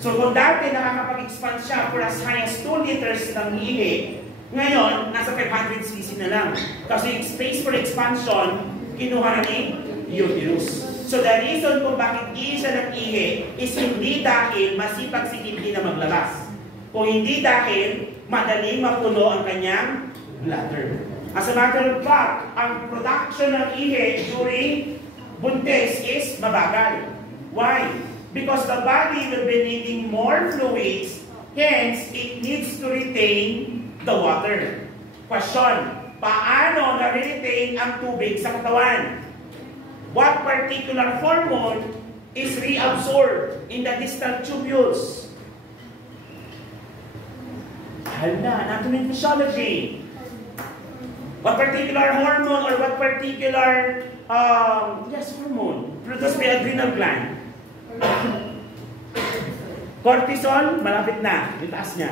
So kung dati nakakapag-expand siya for as high as 2 liters ng ihi, ngayon nasa 500 cc na lang. Kasi yung space for expansion, kinuha na ni uterus. So the reason kung bakit ihi siya ng ihi is hindi dahil masipag si hindi na maglabas. Kung hindi dahil madaling mapuno ang kanyang bladder. As a matter of fact, ang production ng ihi during buntis is mabagal. Why? Because the body will be needing more fluids, hence it needs to retain the water. Question, paano na-retain ang tubig sa katawan? What particular hormone is reabsorbed in the distal tubules? Anatomy and physiology. What particular hormone or what particular hormone produced by adrenal gland? Cortisol, malapit na. Yung taas niya.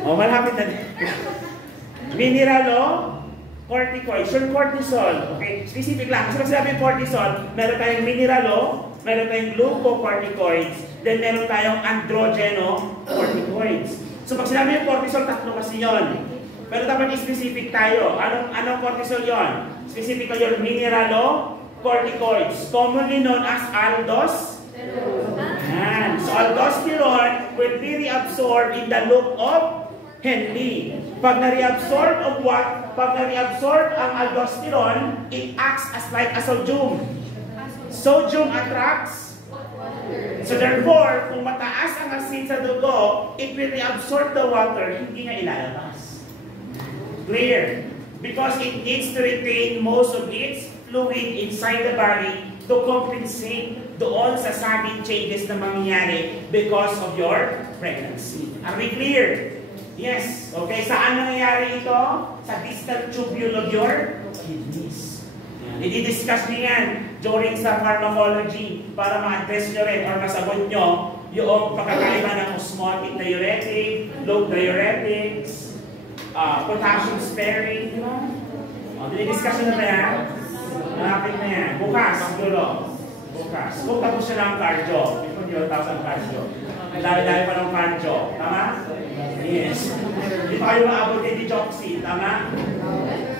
Oh, malapit na. Mineral o corticoids, yung cortisol. Okay, specific lang. Kasi pag sinabi yung cortisol, meron tayong mineralo, meron tayong glucocorticoids, then meron tayong androgenocorticoids. So pag sinabi yung cortisol, tatlo kasi yun. Pero dapat specific tayo. Anong cortisol yon? Specific yung mineralocorticoids, commonly known as aldosterone. So aldosterone will be reabsorbed in the loop of Henle. Pag na-reabsorb of what? Pag na-reabsorb ang aldosterone, it acts as like a sodium. Sodium attracts. So therefore, kung mataas ang asin sa dugo, it will reabsorb the water, hindi nga ilalabas. Clear? Because it needs to retain most of its fluid inside the body to compensate doon sa sudden changes na mangyayari because of your pregnancy. Are we clear? Yes. Okay, saan nangyayari ito? Sa distal tubule of your kidneys. I-discuss niyo yan during sa pharmacology para ma-address nyo rin or masagot nyo yung pagkakaiba ng osmotic diuretic, low diuretics, potassium sparing, di ba? Dinidiscuss nyo na yan? Malapit na yan. Bukas, siguro. Bukas. Kung tapos siya ng cardio. Ito nyo, tapos ang cardio. Ang dami-dami pa ng cardio. Tama? Yes. Hindi pa kayo maabot yung digoxin. Tama?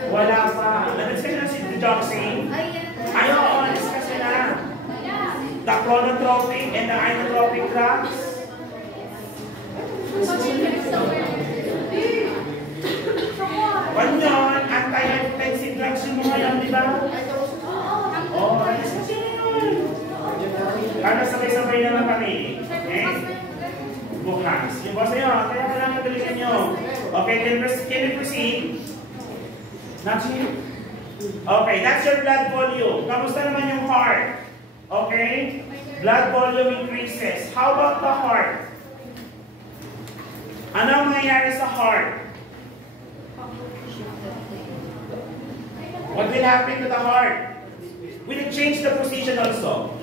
Wala pa. Na-discuss na si digoxin? Ayaw, na-discuss na. The chronotropic and the inotropic drugs. One yun, anti-hypertensive drugs yung mga yan, di ba? Oo, na-discuss na yun. Para sabay-sabay naman kami. Okay? Bukas. Yung boss nyo, kaya kailangan tulisan nyo. Okay, can you proceed? Not you? Okay, that's your blood volume. Kamusta naman yung heart? Okay? Blood volume increases. How about the heart? Ano ang nangyayari sa heart? What will happen to the heart? Will it change the position also?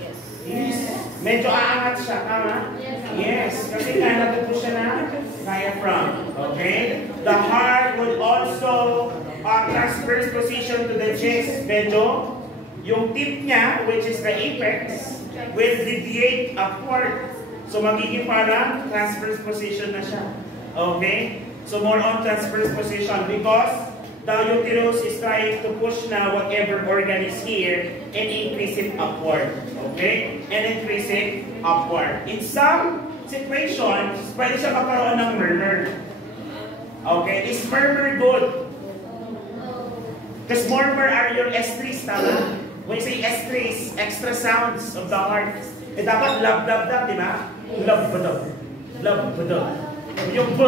Yes. Medyo aangat siya, tama? Yes. Kasi kaya natupo siya na diaphragm. Okay? The heart will also transfer position to the chest. Medyo yung tip niya, which is the apex, will deviate upward. So magiging parang transverse position na siya. Okay? So more on transverse position because the uterus is trying to push now whatever organ is here and increase it upward. Okay? And increase it upward. In some situations, pwede siya magkaroon ng murmur. Okay? Is murmur good? Because murmur are your S3s, tama? When you say S3s, extra sounds of the heart. Eh dapat lab-dab-dab, di ba? Lab-badab. Lab-badab. Yung B,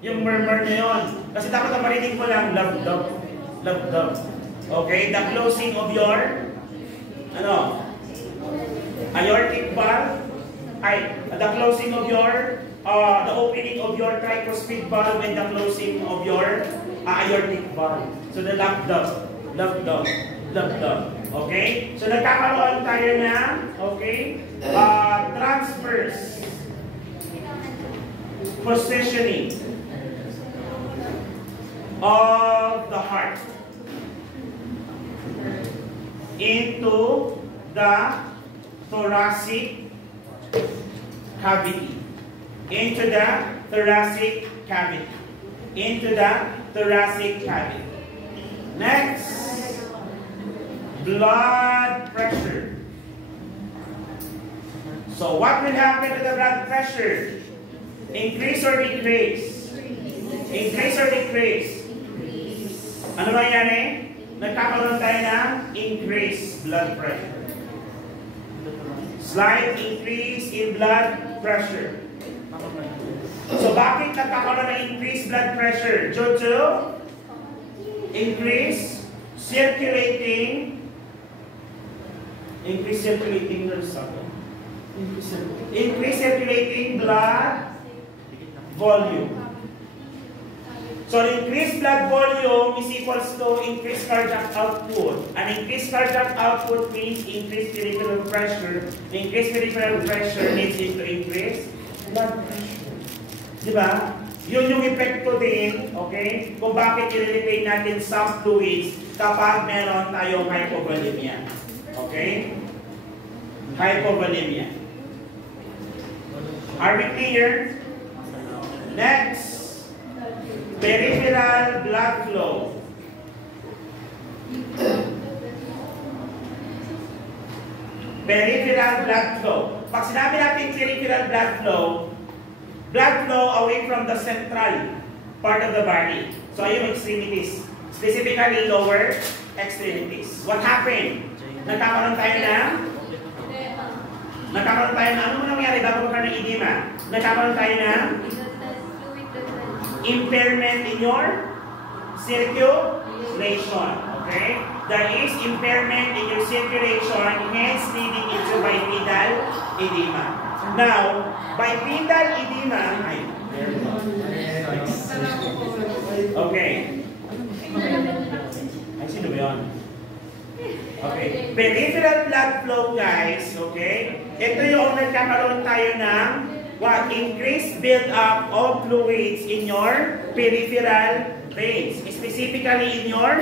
yung murmur na yun. Kasi dapat ang marinig mo lang, lab-dab. Lab-dab. Okay? The closing of your, aortic valve, the closing of your, the opening of your tricuspid valve and the closing of your aortic valve. So the lab-dab. Lab-dab. Lab-dab. Okay? So nagkakaroon tayo na, okay, transverse positioning of the heart into the thoracic cavity. Into the thoracic cavity. Into the thoracic cavity. Next, blood pressure. So what will happen to the blood pressure? Increase or decrease? Increase or decrease? Ano nangyari? Nagkakaroon tayo ng increased blood pressure. Slight increase in blood pressure. So bakit nagkakaroon ng increased blood pressure? Due to increase circulating blood volume. So increased blood volume is equals to increased cardiac output. And increased cardiac output means increased peripheral pressure. Increased peripheral pressure leads into increased blood pressure. Diba? Yun yung epekto din, okay, kung bakit i-relate natin some fluids kapag meron tayong hypovolemia. Okay? Hypovolemia. Are we clear? Next, peripheral blood flow. Peripheral blood flow. Pag sinabi natin peripheral blood flow away from the central part of the body. So, yung extremities. Specifically, lower extremities. What happened? Nagkakaroon tayo na, ano mo nangyari bago magkaroon ng edema? Nagkakaroon tayo ng impairment in your circulation. Okay? There is impairment in your circulation, hence leading into bipedal edema. Now, bipedal edema, okay. Ay, sino ba yun? Okay. Peripheral blood flow, guys, okay? Ito yung nagkakaroon tayo ng what? Increased build-up of fluids in your peripheral veins. Specifically in your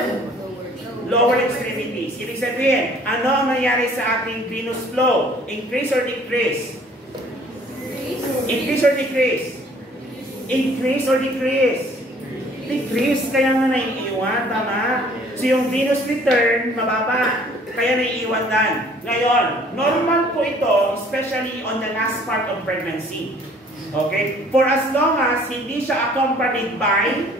lower extremities. Ibig sabihin, ano ang nangyari sa ating venous flow? Increase or decrease? Increase or decrease? Increase or decrease? Decrease, kaya nga naiiwan, tama? So yung venous return, mababa, kaya naiiwan lang. Ngayon, normal po ito, especially on the last part of pregnancy. Okay? For as long as hindi siya accompanied by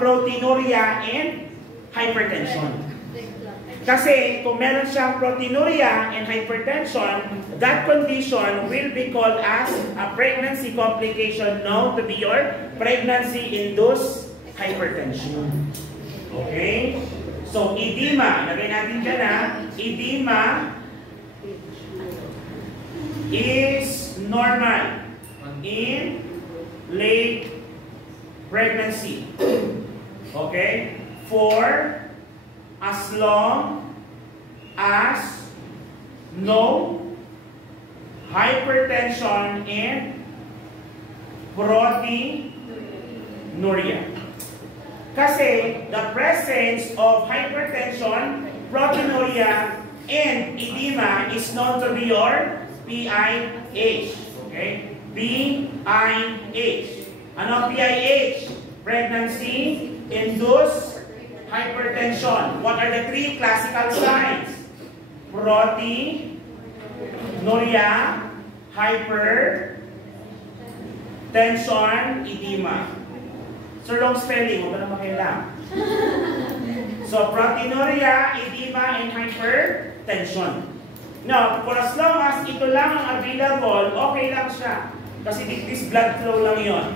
proteinuria and hypertension. Kasi kung meron siyang proteinuria and hypertension, that condition will be called as a pregnancy complication known to be your pregnancy-induced hypertension. Okay? So, edema. Lagay natin dyan na. Edema is normal in late pregnancy. Okay? For as long as no hypertension and proteinuria. Kasi the presence of hypertension, proteinuria, and edema is known to be your PIH. Okay? PIH. Ano PIH? Pregnancy-induced hypertension. What are the three classical signs? Proteinuria, hypertension, edema. So, long spelling, huwag ka na makailang. So, proteinuria, edema, and hypertension. Now, for as long as ito lang ang available, okay lang siya. Kasi this blood flow lang yon.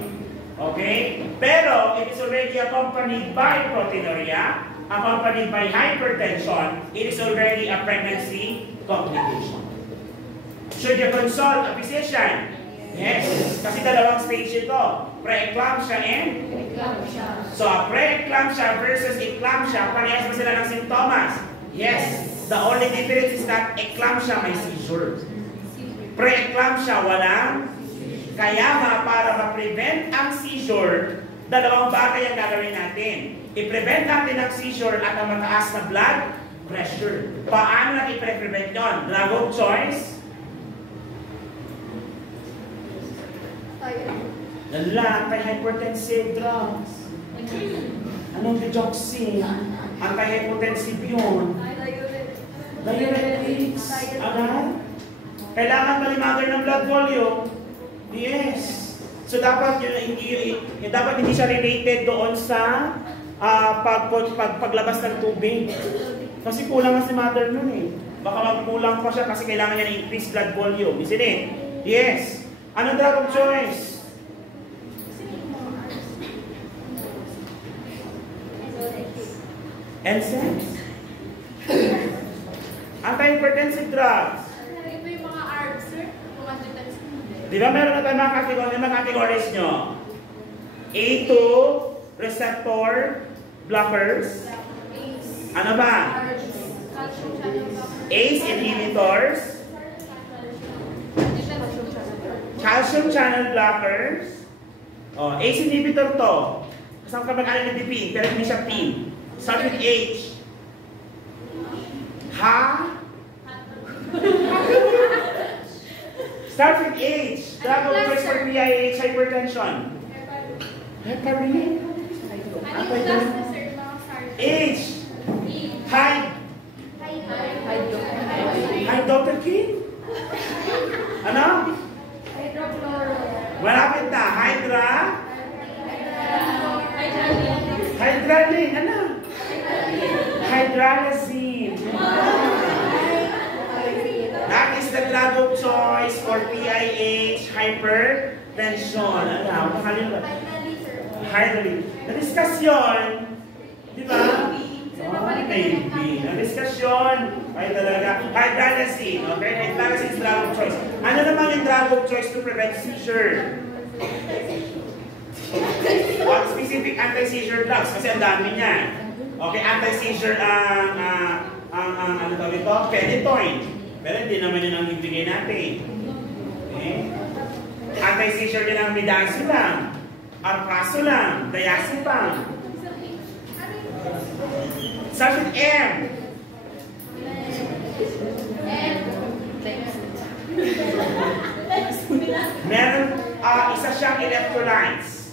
Okay? Pero, it is already accompanied by proteinuria, accompanied by hypertension, it is already a pregnancy complication. Should you consult a physician? Yes. Kasi dalawang stage ito. Pre-eclampsia and eclampsia. So, pre-eclampsia versus eclampsia, parehas ba sila ng sintomas? Yes. The only difference is that eclampsia may seizure. Pre-eclampsia walang. Kaya nga, para ma-prevent ang seizure, dalawang bagay ang gagawin natin. I-prevent natin ang seizure at ang mataas na blood pressure. Paano natin i-prevent yun? Drug of choice? Anti-hypertensive drugs. Anong digoxin? Anti-hypertensive yun. Diuretics. Ano? Kailangan malimagan ng blood volume. Yes. So dapat dapat hindi siya related doon sa paglabas ng tubig. Kasi kulang na si mother nun eh. Baka magkulang pa siya kasi kailangan niya ng increased blood volume. Isn't it? Yes. Anong drug of choice? NSAIDs. Anti-hypertensive drugs. Ito yung mga ARBs, sir. Di ba meron na tayo mga categories nyo? A2 receptor blockers. Ano ba? ACE inhibitors. Calcium channel blockers. Oh, ACE inhibitor to. Kasama ka mag-ano ng dipin, pero hindi siya pin. Start with H. Ha? Start with H. Drug of choice for PIH hypertension. Heparin. Ano yung last na, sir? Mga start. H. Hi. Hi, Dr. King. Ano? Malapit na. Hydra. Hydralin. Ano? Hydralazine. That is the drug of choice for PIH hypertension. Ano? Hydralin. Na-discuss yun. Di ba? Maybe. Na-discuss yun. Ay talaga. Hydralazine. Okay? Hydralazine is drug of choice. Ano naman yung drug of choice to prevent seizure? Specific anti-seizure drugs. Kasi ang dami niya. Okay? Anti-seizure ano tawag ito? Phenytoin. Pero hindi naman yun ang ibigay natin. Okay? Anti-seizure din ang midazolam, arpazolam, diazepam. Starts with M. Meron, isa siyang electrolytes.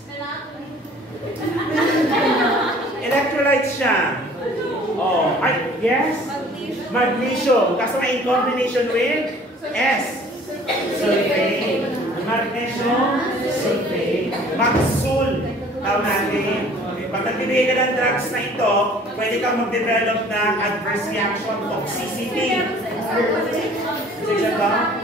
Electrolytes siya. Oh, ay, yes? Magnesium. Kaso in combination with S. Sulfate. Magnesium, sulfate. Magsul. Tawag natin. Pag nagbibigay ka ng drugs na ito, pwede kang mag-develop ng adverse reaction toxicity. Sige ba?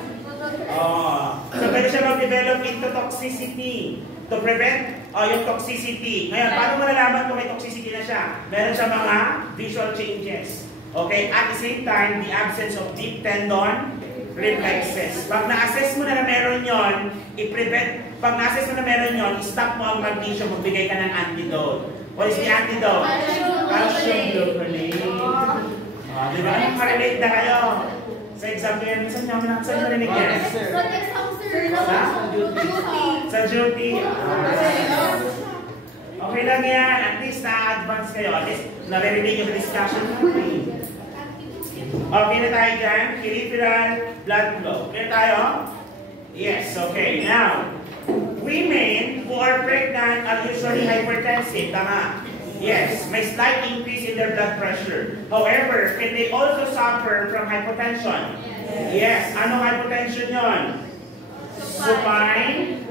So pwede siya mag-develop into toxicity to prevent yung toxicity. Ngayon, paano malalaman kung may toxicity na siya? Meron siya mga visual changes. Okay? At the same time, the absence of deep tendon reflexes. Pag na-assess mo na meron yon, i-prevent. Pag na-assess mo na meron yon, i-stop mo ang magnesium, magbigay ka ng antidote. What is the antidote? Calcium gluconate. Di ba? Anong karelate na kayo? Sa exam yan, saan narinig yan? Sa duty. Okay lang yan. At least na-advance kayo. At least naririnig yung discussion natin. Okay na tayo dyan. Peripheral blood flow. Clear tayo? Yes. Okay. Now, women who are pregnant are usually hypertensive. Tama? Yes. May slight increase in their blood pressure. However, can they also suffer from hypotension? Yes. Anong hypotension yon? Supine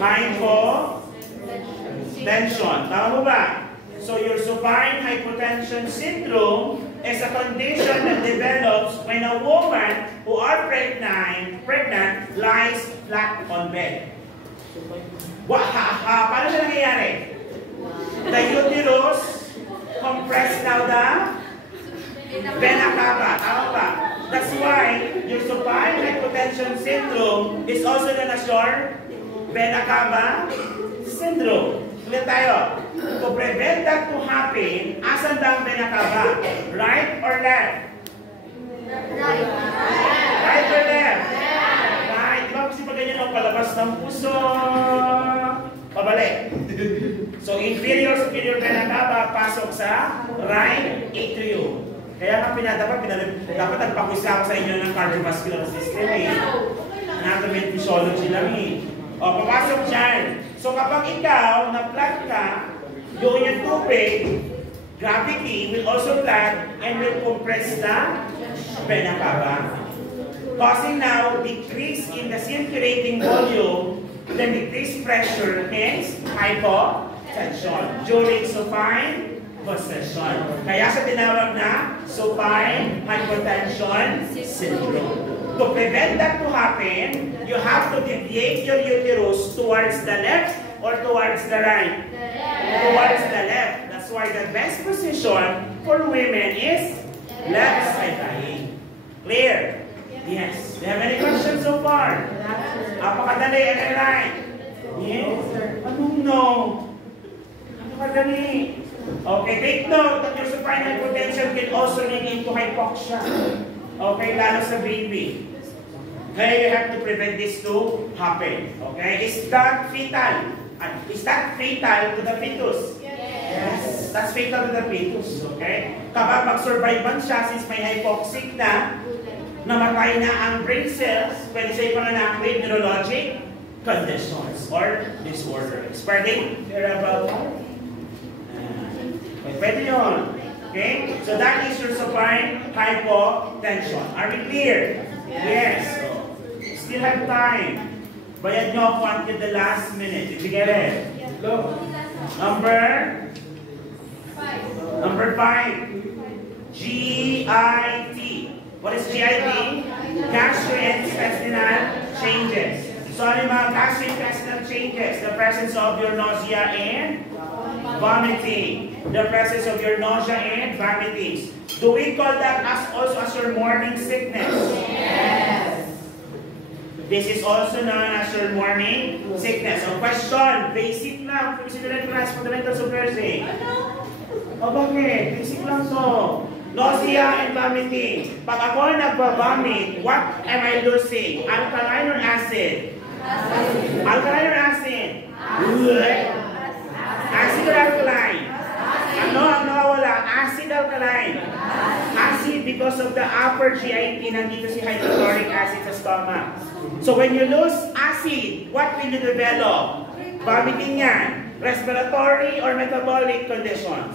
hypotension. Tama mo ba? So your supine hypotension syndrome is a condition that develops when a woman who are pregnant lies flat on bed. Paano siya nangyayari? The uterus compressed now the vena cava. Tama ba? That's why your supine hypotension syndrome is also known as your vena cava syndrome. Ulit tayo. To prevent that to happen, asan ba ang vena cava? Right or left? Right. Right or left? Right. Di ba kasi pag ganyan ang palabas ng puso? Pabalik. So inferior superior vena cava pasok sa right atrium. Kaya nga dapat nagpakwisa ako sa inyo ng cardiovascular system eh. Anatomy and physiology lang eh. O, papasok dyan. So kapag ikaw, na-flat ka, yung tubig, gravity will also flat and will compress the vena cava, causing now decrease in the circulating volume, then decreased pressure, hence hypotension during supine possession. Kaya sa tinawag na supine hypotension syndrome. To prevent that to happen, you have to deviate your uterus towards the left or towards the right? Towards the left. That's why the best position for women is left side lying. Clear? Yes. Do you have any questions so far? Apakadali, am I right? Yes? Anong no? Apakadali. Okay, take note that your supine hypotension can also lead into hypoxia. Okay, lalo sa baby. Kaya you have to prevent this to happen. Okay? Is that fetal? Is that fatal to the fetus? Yes. That's fatal to the fetus. Okay? Kapag mag-survive man siya, since may hypoxic na, namatay na ang brain cells, pwede siya ipanganak with neurologic conditions or disorders. Pwede? Cerebral? Pwede yun. Okay? So that is your supine hypotension. Are we clear? Yes. So, still have time. Bayad nyo ako until the last minute. Did you get it? Number 5. GIT. What is GIT? Gastrointestinal changes. So ano yung mga gastrointestinal changes? The presence of your nausea and vomiting. The presence of your nausea and vomiting. Do we call that also as your morning sickness? Yes. This is also known as your morning sickness. So question, basic lang. Consider class, fundamentals of nursing. O bakit? Basic lang to. Nausea and vomiting. Pag ako nagpa-vomit, what am I losing? Alkaline or acid? Acid. Alkaline or acid? Acid. Acid or alkaline? Ano ang nawawala? Acid alkaline. Acid because of the upper GIT, nandito si hydrochloric acid sa stomach. So when you lose acid, what will you develop? Vomiting yan. Respiratory or metabolic conditions?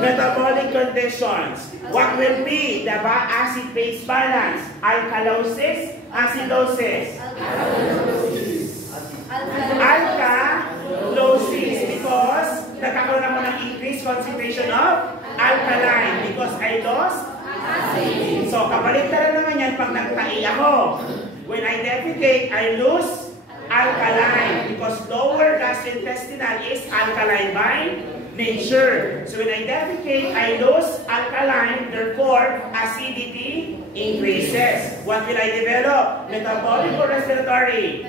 Metabolic conditions. What will be the acid-base balance? Alkalosis, acidosis. Alkalosis because nagkakaroon naman ng increased concentration of alkaline because I lost acid. So kabaliktaran naman yan pag nagtai ako. When I defecate, I lose alkaline because lower gastrointestinal is alkaline by nature. So when I defecate, I lose alkaline, therefore acidity increases. What will I develop? Metabolic or respiratory?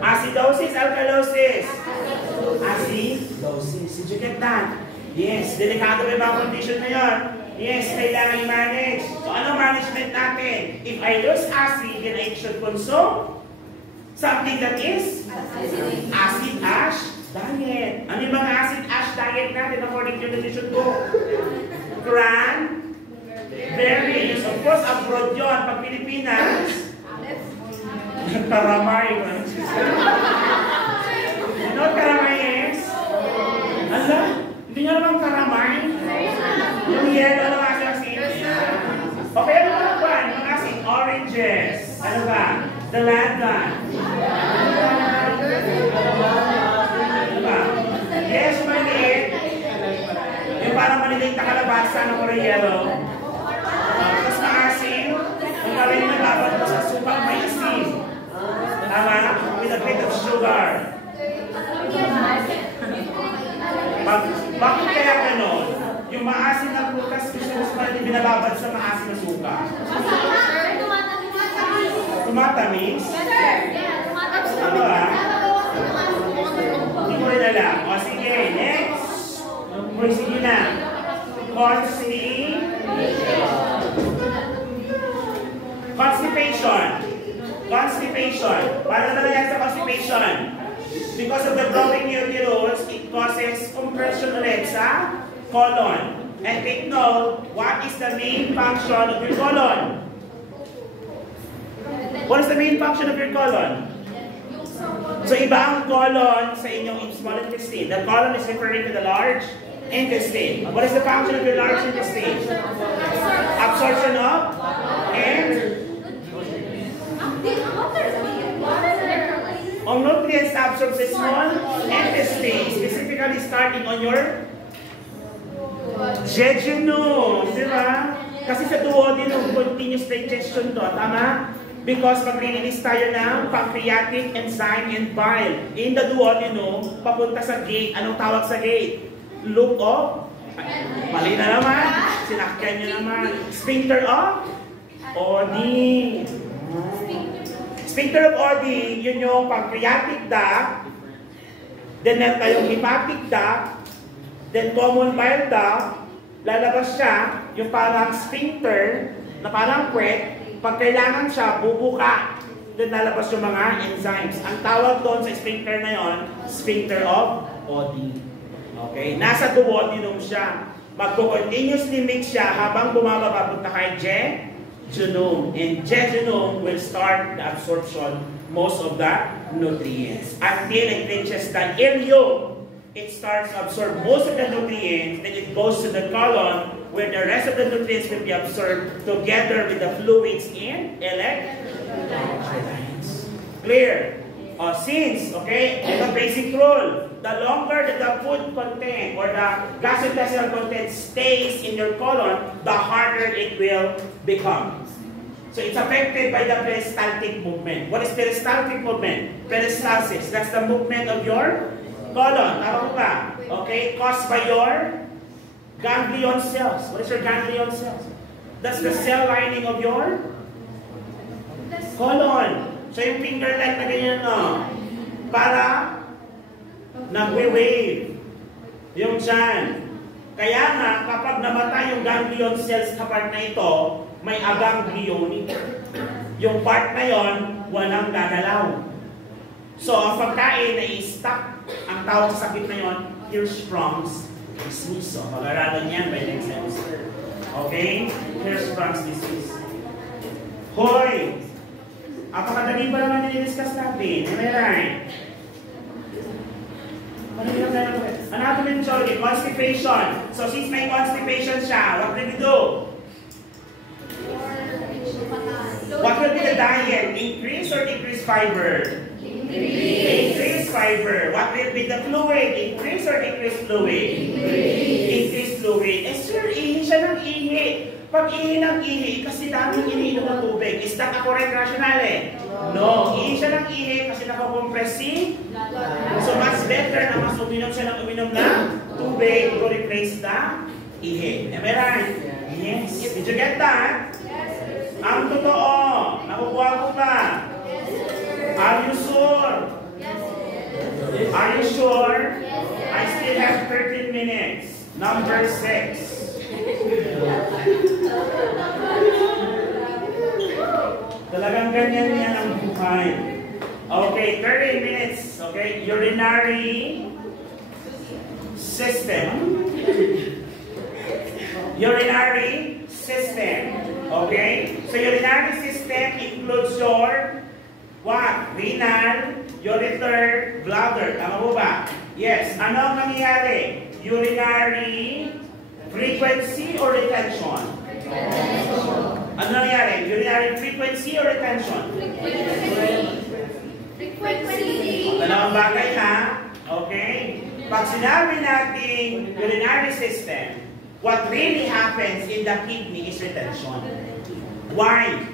Acidosis, alkalosis? Acidosis. Did you get that? Yes, delikado ba yung mga condition na yun? Yes, kailangan i-manage. So ano management natin? If I lose acid, then I should consume something that is acid ash diet. Ano yung mga acid ash diet natin according to your nutrition book? Cranberries. Of course, abroad yun. Pag Pilipinas, karamay. You know what karamay is? Ano? Hindi nyo naman karamay? Yung yellow na asin. Okay, ano ba? Yung asin, oranges. Ano ba? Dalagan. Yes, maliit. Yung parang maliliit na kalabasa ng kulay yellow. Tapos maasim. Yung parang yung nababad mo sa supang may asin. Tama? With a bit of sugar. Bakit kaya gano'n? Yung maasim na prutas, gusto mo sa din binababad sa maasim na suka. Tumatamis? Ano ba? Hindi ko rin alam. O sige, next. Sige na. Constipation. Constipation. Paano na yan sa constipation? Because of the growing uterus, it causes compression ulit sa colon. And take note, what is the main function of your colon? What is the main function of your colon? So iba ang colon sa inyong small intestine. The colon is referring to the large intestine. What is the function of your large intestine? Absorption of and nutrients absorbed sa small intestine, specifically starting on your jejunum, di ba? Kasi sa duodenum, continuous digestion to, tama? Because mag-release tayo ng pancreatic enzyme and bile in the duodenum, papunta sa gate. Anong tawag sa gate? Loop of? Mali na naman. Sinakyan nyo naman. Sphincter of? Odi. Sphincter of Odi, yun yung pancreatic duct. Then meron tayong hepatic duct. Then common bile duct. Lalabas siya, yung parang sphincter, na parang puwet. Pag kailangan siya, bubuka. then lalabas yung mga enzymes. Ang tawag doon sa sphincter na yon, sphincter of Oddi. Okay? Nasa duodenum siya. Magko-continuously mix siya habang bumaba papunta kay jejunum. And jejunum will start the absorption most of the nutrients. Until it reaches the ileum, it starts to absorb most of the nutrients, then it goes to the colon, where the rest of the nutrients will be absorbed together with the fluids and electrolytes. Clear? Since, okay, ito basic rule. The longer that the food content or the gastrointestinal content stays in your colon, the harder it will become. So it's affected by the peristaltic movement. What is peristaltic movement? Peristalsis. That's the movement of your colon. Tama mo ba? Okay? Caused by your ganglion cells. What is your ganglion cells? That's the cell lining of your colon. So yung finger like na ganyan, no? Para nagwe-wave yung tiyan. Kaya nga, kapag namatay yung ganglion cells sa part na ito, may aganglionic. Yung part na yon, walang gagalaw. So, ang pagkain na i-stuck, ang tawag sa sakit na yon, Hirschsprung's disease. So, mag-aralan yan by next semester. Okay? Hirschsprung's disease. Hoy! Apakadali pa naman nilidiscuss natin. Am I right? Anatomy and physiology, constipation. So, since may constipation siya, what will we do? What will be the diet? Increase or decrease fiber? Increase fiber. What will be the fluid? Increase or decrease fluid? Increase fluid. Eh sir, ihi siya ng ihi. Pag ihi ng ihi, kasi daming iniinom ng tubig. Is that a correct rationale? No. Ihi siya ng ihi kasi nakakompress si so much better na mas uminom siya ng uminom ng tubig to replace the ihi. Am I right? Yes. Did you get that? Ang totoo, nakukuha ko ba? Are you sure? Are you sure? I still have 13 minutes. Number 6. Talagang ganyan yan ang buhay. Okay, 30 minutes. Okay, urinary system. Urinary system. Okay? So, urinary system includes your what? Renal, ureter, bladder. Tama mo ba? Yes. Ano ang nangyayari? Urinary frequency or retention? Ano nangyayari? Urinary frequency or retention? Frequency. Dalawang bagay ha? Okay? Pag sinabi natin urinary system, what really happens in the kidney is retention. Why?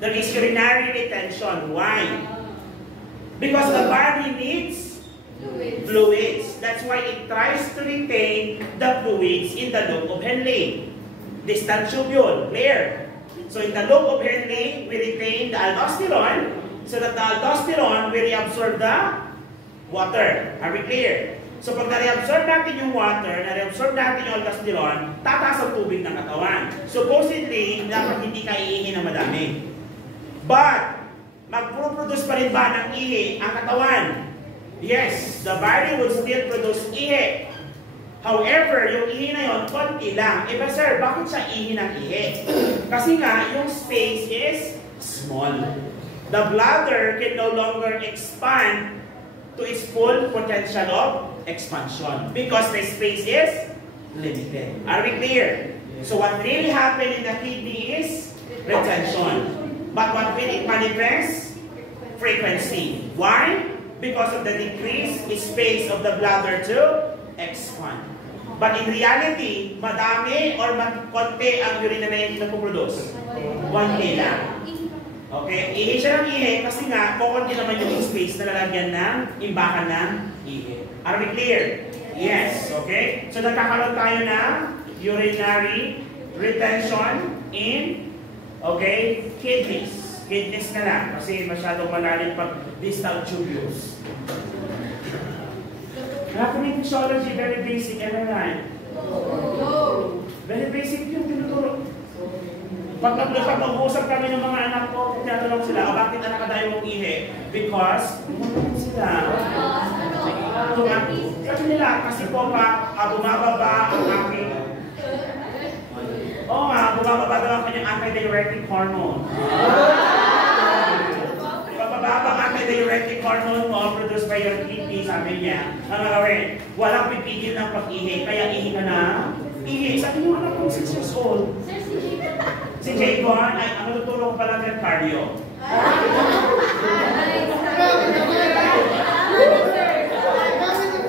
There is urinary retention. Why? Because the body needs fluids. That's why it tries to retain the fluids in the lobe of Henle. Distal tubule. Clear? So in the lobe of Henle, we retain the aldosterone so that the aldosterone will reabsorb the water. Are we clear? So pag na-reabsorb natin yung water, na-reabsorb natin yung aldosterone, tataas ang tubig ng katawan. Supposedly, dapat hindi ka iihi na madami. But, magproduce pa rin ba ng ihi ang katawan? Yes, the body will still produce ihi. However, yung ihi na yun, konti lang. Iba sir, bakit siya ihi ng ihi? Kasi nga, yung space is small. The bladder can no longer expand to its full potential of expansion because the space is limited. Are we clear? So what really happened in the kidney is retention. But what will it manifest? Frequency. Why? Because of the decreased space of the bladder to expand. But in reality, madami or konti ang urine na hindi napuproduce? 1K lang. Okay? Ihi siya ng ihi kasi nga, kukunti naman yung space na lalagyan ng imbakan ng ihi. Are we clear? Yes. Okay? So nagkakaroon tayo ng urinary retention in kidneys. Kidneys na lang kasi masyadong malalim pag distal tubules. Anatomy physiology, very basic. Am I right? Very basic yung tinuturo. Pag mag-uusap kami ng mga anak ko, tinatanong sila, o bakit anak ka tayo mong ihi? Because, sila. Sabi nila, kasi po pa, bumababa ang aking... Oo nga, bumababa daw ang kanyang anti-diuretic hormone. Pababa ang anti-diuretic hormone mo, produced by your kidney, sabi niya. Ang gagawin, walang pipigil ng pag-ihi, kaya ihi ka na. Ihi, sabi mo anak kong 6 years old. Si Jayvon, ay ang matutulong ko pala ng cardio.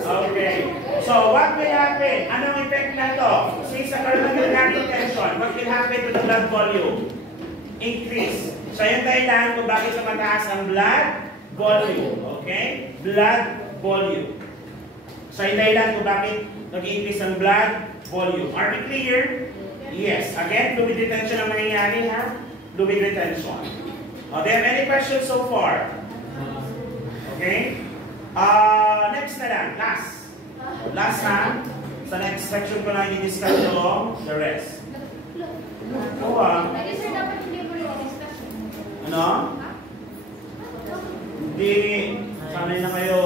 Okay. So, what will happen? Anong effect na to? Since nagkaroon ng urinary tension, what will happen to the blood volume? Increase. So, yung dahilan kung bakit sa mataas ang blood volume. Okay? Blood volume. So, yung dahilan kung bakit nag-increase ang blood volume. Are we clear? Yes. Again, fluid retention ang mangyayari, ha? Fluid retention. Do you have any questions so far? Okay? Next na lang. Last. Last, ha? Sa next section ko na i-discuss along the rest. Sir, dapat hindi mo rin i-discuss. Ano? Hindi. Sanay na kayo.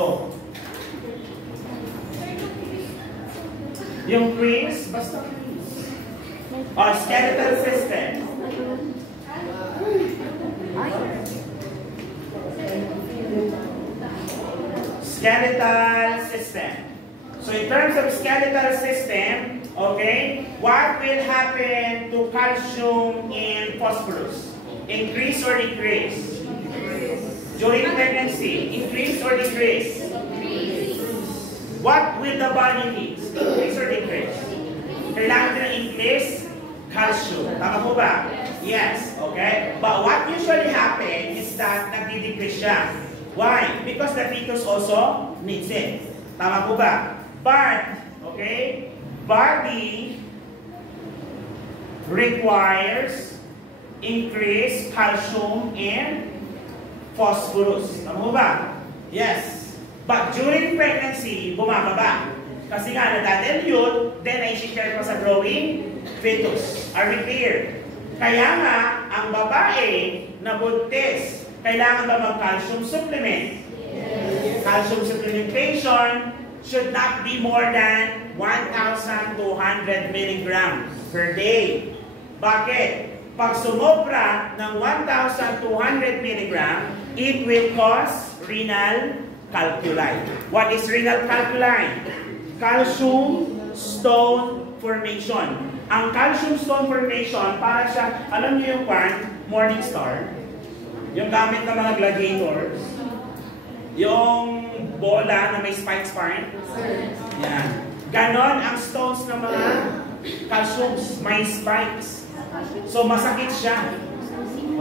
Yung quiz, basta quiz. Skeletal system. Skeletal system. So in terms of skeletal system, okay, what will happen to calcium and phosphorus? Increase or decrease? During pregnancy, increase or decrease? What will the body need? Increase or decrease? Kailangan din ng increase calcium. Tama po ba? Yes. Okay? But what usually happens is that nagdi-decrease siya. Why? Because the fetus also needs it. Tama po ba? But, okay, body requires increased calcium and phosphorus. Tama po ba? Yes. But during pregnancy, bumababa. Kasi nga, nadadelute, then ay share pa sa growing fetus. Are we clear? Kaya nga, ang babae na buntis, kailangan ba mag-calcium supplement? Yes. Calcium supplementation should not be more than 1,200 mg per day. Bakit? Pag sumobra ng 1,200 mg, it will cause renal calculi. What is renal calculi? Calcium stone formation. Ang calcium stone formation, para siya, alam niyo yung Morning Star? Yung gamit ng mga gladiators? Yung bola na may spikes pa rin? Yan. Ganon ang stones ng mga calciums, may spikes. So masakit siya.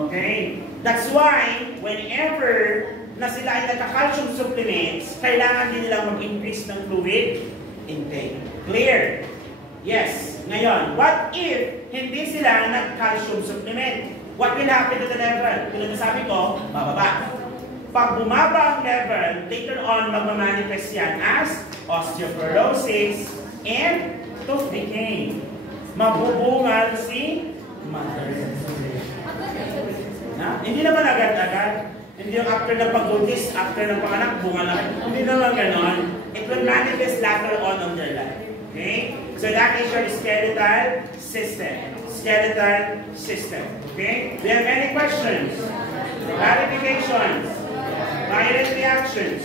Okay? That's why, whenever na sila ay nagka-calcium supplements, kailangan din nilang mag-increase ng fluid intake. Clear? Yes. Ngayon, what if hindi sila nag-calcium supplement? What will happen to the level? Tulad na sabi ko, bababa. Pag bumaba ang level, later on, magmamanifest yan as osteoporosis and tooth decay. Mabubungal si mother. Hindi naman agad-agad. Hindi yung after ng pagbuntis, after ng panganak, bunga lang. Hindi naman ganon. It will manifest later on their life. Okay? So that is your skeletal system. Skeletal system. Okay? Do you have any questions? Clarifications? Violent reactions?